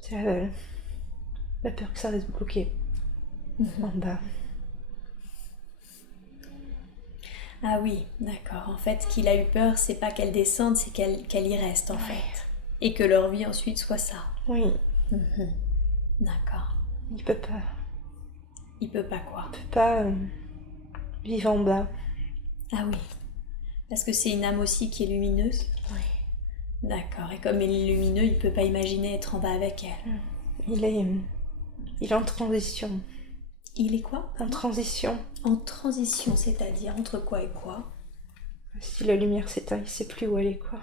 C'est la peur que ça reste bloqué en bas. Ah oui, d'accord. En fait, ce qu'il a eu peur, c'est pas qu'elle descende, c'est qu'elle y reste en fait. Et que leur vie ensuite soit ça. Oui. D'accord. Il peut pas. Il peut pas quoi? Il peut pas vivre en bas. Ah oui. Parce que c'est une âme aussi qui est lumineuse? Oui. D'accord. Et comme il est lumineux, il peut pas imaginer être en bas avec elle. Il est en transition. Il est quoi? En transition. En transition, c'est-à-dire entre quoi et quoi? Si la lumière s'éteint, il sait plus où elle est, quoi.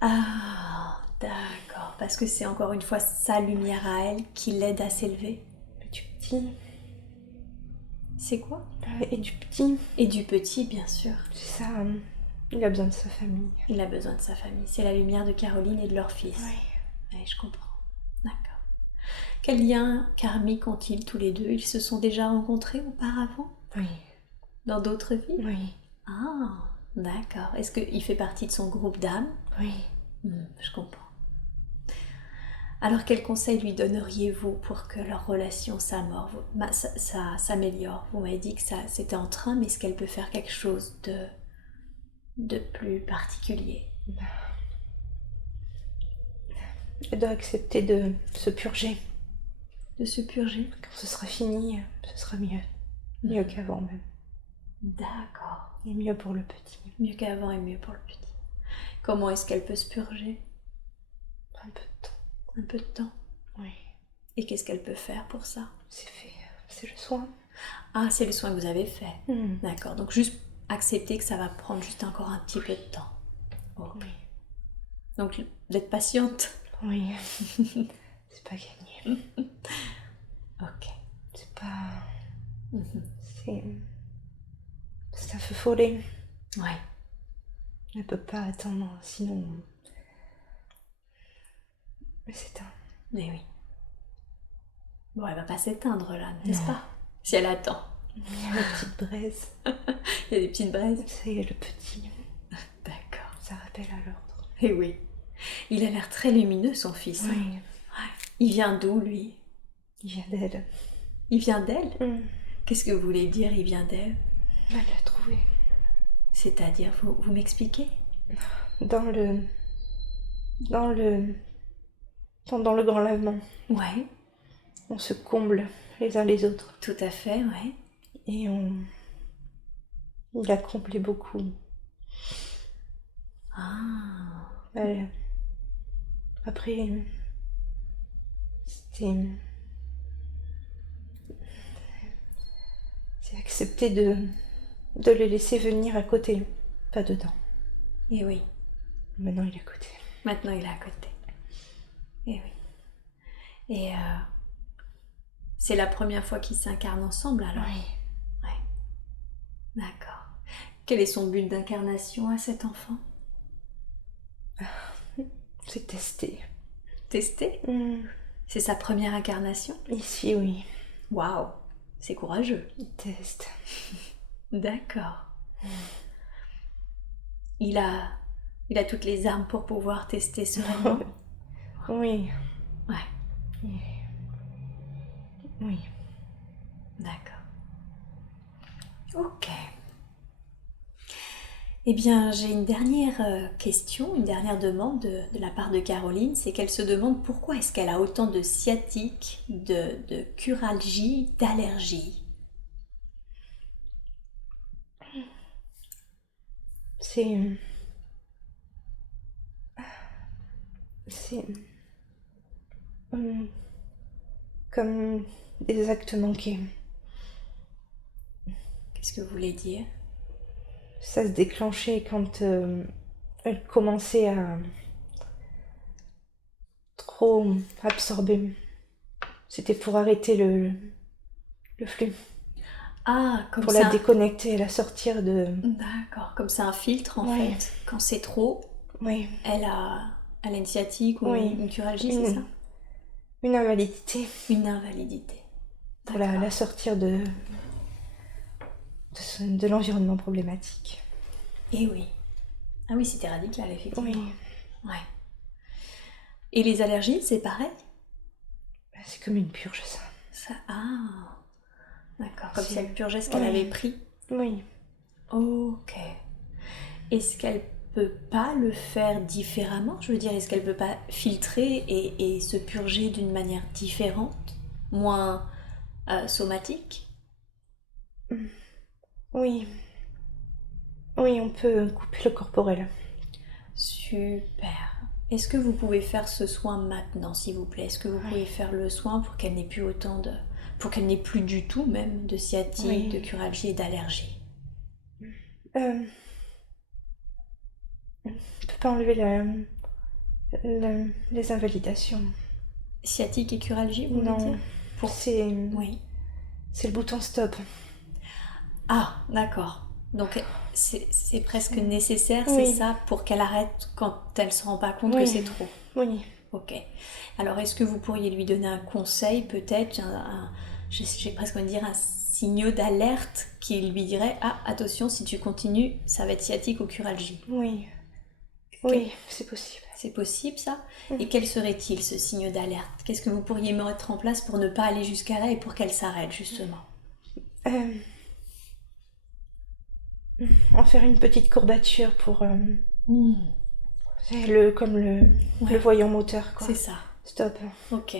Ah, d'accord. Parce que c'est encore une fois sa lumière à elle qui l'aide à s'élever. Et du petit. C'est quoi? Et du petit. Et du petit, bien sûr. C'est ça. Il a besoin de sa famille. Il a besoin de sa famille. C'est la lumière de Caroline et de leur fils. Oui. Oui, je comprends. D'accord. Quel lien karmique ont-ils tous les deux? Ils se sont déjà rencontrés auparavant? Oui. Dans d'autres vies? Oui. Ah, D'accord. Est-ce qu'il fait partie de son groupe d'âmes? Oui. Je comprends. Alors, quel conseil lui donneriez-vous pour que leur relation s'améliore? Vous m'avez dit que c'était en train, mais est-ce qu'elle peut faire quelque chose de plus particulier? Elle doit accepter de se purger. De se purger? Quand ce sera fini, ce sera mieux. Mieux qu'avant même. D'accord. Et mieux pour le petit. Mieux qu'avant et mieux pour le petit. Comment est-ce qu'elle peut se purger? Un peu de temps. Un peu de temps. Oui. Et qu'est-ce qu'elle peut faire pour ça? C'est fait. C'est le soin. Ah, c'est le soin que vous avez fait. D'accord. Donc juste accepter que ça va prendre juste encore un petit peu de temps. Okay. Oui. Donc d'être patiente. Oui. C'est pas gagné. Ok. C'est pas... C'est un feu follet. Ouais. Elle peut pas attendre, sinon... Elle s'éteint. Mais oui. Bon, elle va pas s'éteindre là, n'est-ce pas? Si elle attend. Il y a des petites braises. Il y a des petites braises. Ça y est, le petit. D'accord. Ça rappelle à l'ordre. Eh oui. Il a l'air très lumineux, son fils. Oui. Hein. Ouais. Il vient d'où, lui? Il vient d'elle. Il vient d'elle? Qu'est-ce que vous voulez dire, il vient d'elle? Elle l'a trouvé. C'est-à-dire, vous m'expliquez? Dans le grand lavement. Ouais. On se comble les uns les autres. Tout à fait, ouais. Et il a comblé beaucoup. Ah. Après, c'est accepter de le laisser venir à côté, pas dedans. Et oui. Maintenant, il est à côté. Maintenant, il est à côté. Et oui. Et c'est la première fois qu'ils s'incarnent ensemble, alors? Oui. Ouais. D'accord. Quel est son but d'incarnation à cet enfant? C'est tester. Tester? C'est sa première incarnation? Ici, oui. Waouh, c'est courageux. Il teste. D'accord. Il a toutes les armes pour pouvoir tester sereinement. Oui. Ouais. Oui. D'accord. Ok. Eh bien, j'ai une dernière question, une dernière demande de la part de Caroline, c'est qu'elle se demande pourquoi est-ce qu'elle a autant de sciatique, de curalgie, d'allergie. C'est comme des actes manqués. Qu'est-ce que vous voulez dire? Ça se déclenchait quand elle commençait à trop absorber. C'était pour arrêter le flux. Ah, comme pour ça. la déconnecter et la sortir de... D'accord, comme c'est un filtre en Oui. fait. Quand c'est trop, Oui. elle a une sciatique ou Oui. une curalgie, c'est ça? Une invalidité. Une invalidité. Pour la sortir de l'environnement problématique. Eh oui. Ah oui, c'était radical, effectivement. Oui. Ouais. Et les allergies, c'est pareil? C'est comme une purge, ça. Ah, d'accord. Comme C'est- si elle purgeait ce qu'elle Oui. avait pris. Oui. Ok. Est-ce qu'elle peut pas le faire différemment? Je veux dire, est-ce qu'elle peut pas filtrer et se purger d'une manière différente, moins somatique? Oui. Oui, on peut couper le corporel. Super. Est-ce que vous pouvez faire ce soin maintenant, s'il vous plaît? Est-ce que vous pouvez faire le soin pour qu'elle n'ait plus autant de... pour qu'elle n'ait plus du tout même de sciatique, Oui. de curalgie et d'allergie? On peut pas enlever les invalidations. Sciatique et curalgie, vous voulez Non. dire? Oui. C'est le bouton stop. Ah, d'accord. Donc c'est presque nécessaire, Oui. c'est ça, pour qu'elle arrête quand elle se rend pas compte que Oui. c'est trop. Oui. Ok. Alors est-ce que vous pourriez lui donner un conseil, peut-être, j'ai presque envie de dire un signaux d'alerte qui lui diraient « Ah, attention, si tu continues, ça va être sciatique ou curalgie Oui. Oui, c'est possible. ». C'est possible ça? Et quel serait-il ce signe d'alerte? Qu'est-ce que vous pourriez mettre en place pour ne pas aller jusqu'à là et pour qu'elle s'arrête justement? En faire une petite courbature pour... comme le voyant moteur, quoi. C'est ça. Stop. Ok.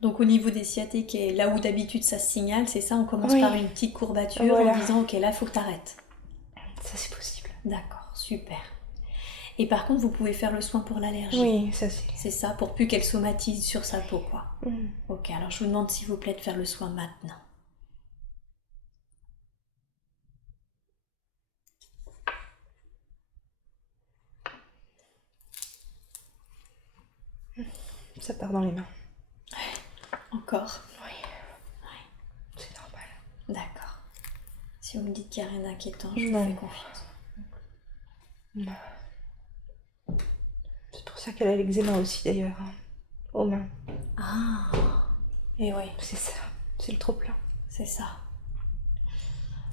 Donc au niveau des sciatiques et là où d'habitude ça se signale, c'est ça, on commence Oui. par une petite courbature Voilà. en disant ok là il faut que t'arrêtes. Ça, c'est possible. D'accord, super. Et par contre vous pouvez faire le soin pour l'allergie. Oui, ça c'est... C'est ça, pour plus qu'elle somatise sur sa peau quoi. Mm. Ok, alors je vous demande s'il vous plaît de faire le soin maintenant. Ça part dans les mains. Encore? Oui. C'est normal. D'accord. Si vous me dites qu'il n'y a rien d'inquiétant, je vous Non. fais confiance. C'est pour ça qu'elle a l'eczéma aussi d'ailleurs. Aux mains. Ah. Et oui, C'est ça. C'est le trop plein. c'est ça.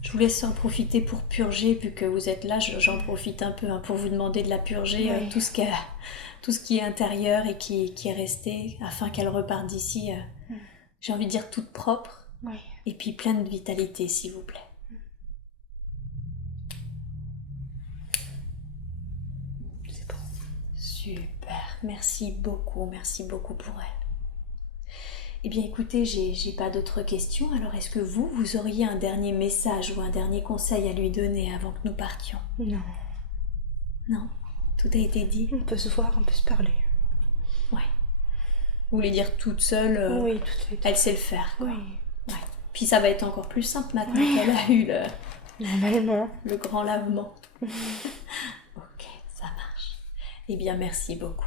Je vous laisse en profiter pour purger, vu que vous êtes là, j'en profite un peu pour vous demander de la purger, Oui. tout ce qui est intérieur et qui est resté, afin qu'elle reparte d'ici, j'ai envie de dire toute propre, Oui. et puis pleine de vitalité, s'il vous plaît. C'est bon. Super, merci beaucoup pour elle. Eh bien écoutez, j'ai pas d'autres questions, alors est-ce que vous auriez un dernier message ou un dernier conseil à lui donner avant que nous partions? Non. Non? Tout a été dit? On peut se voir, on peut se parler. Ouais. Vous voulez dire toute seule, Oui, tout de suite. elle sait le faire, quoi. Oui. Ouais. Puis ça va être encore plus simple maintenant qu'elle a eu Normalement. le grand lavement. Ok, ça marche. Eh bien merci beaucoup.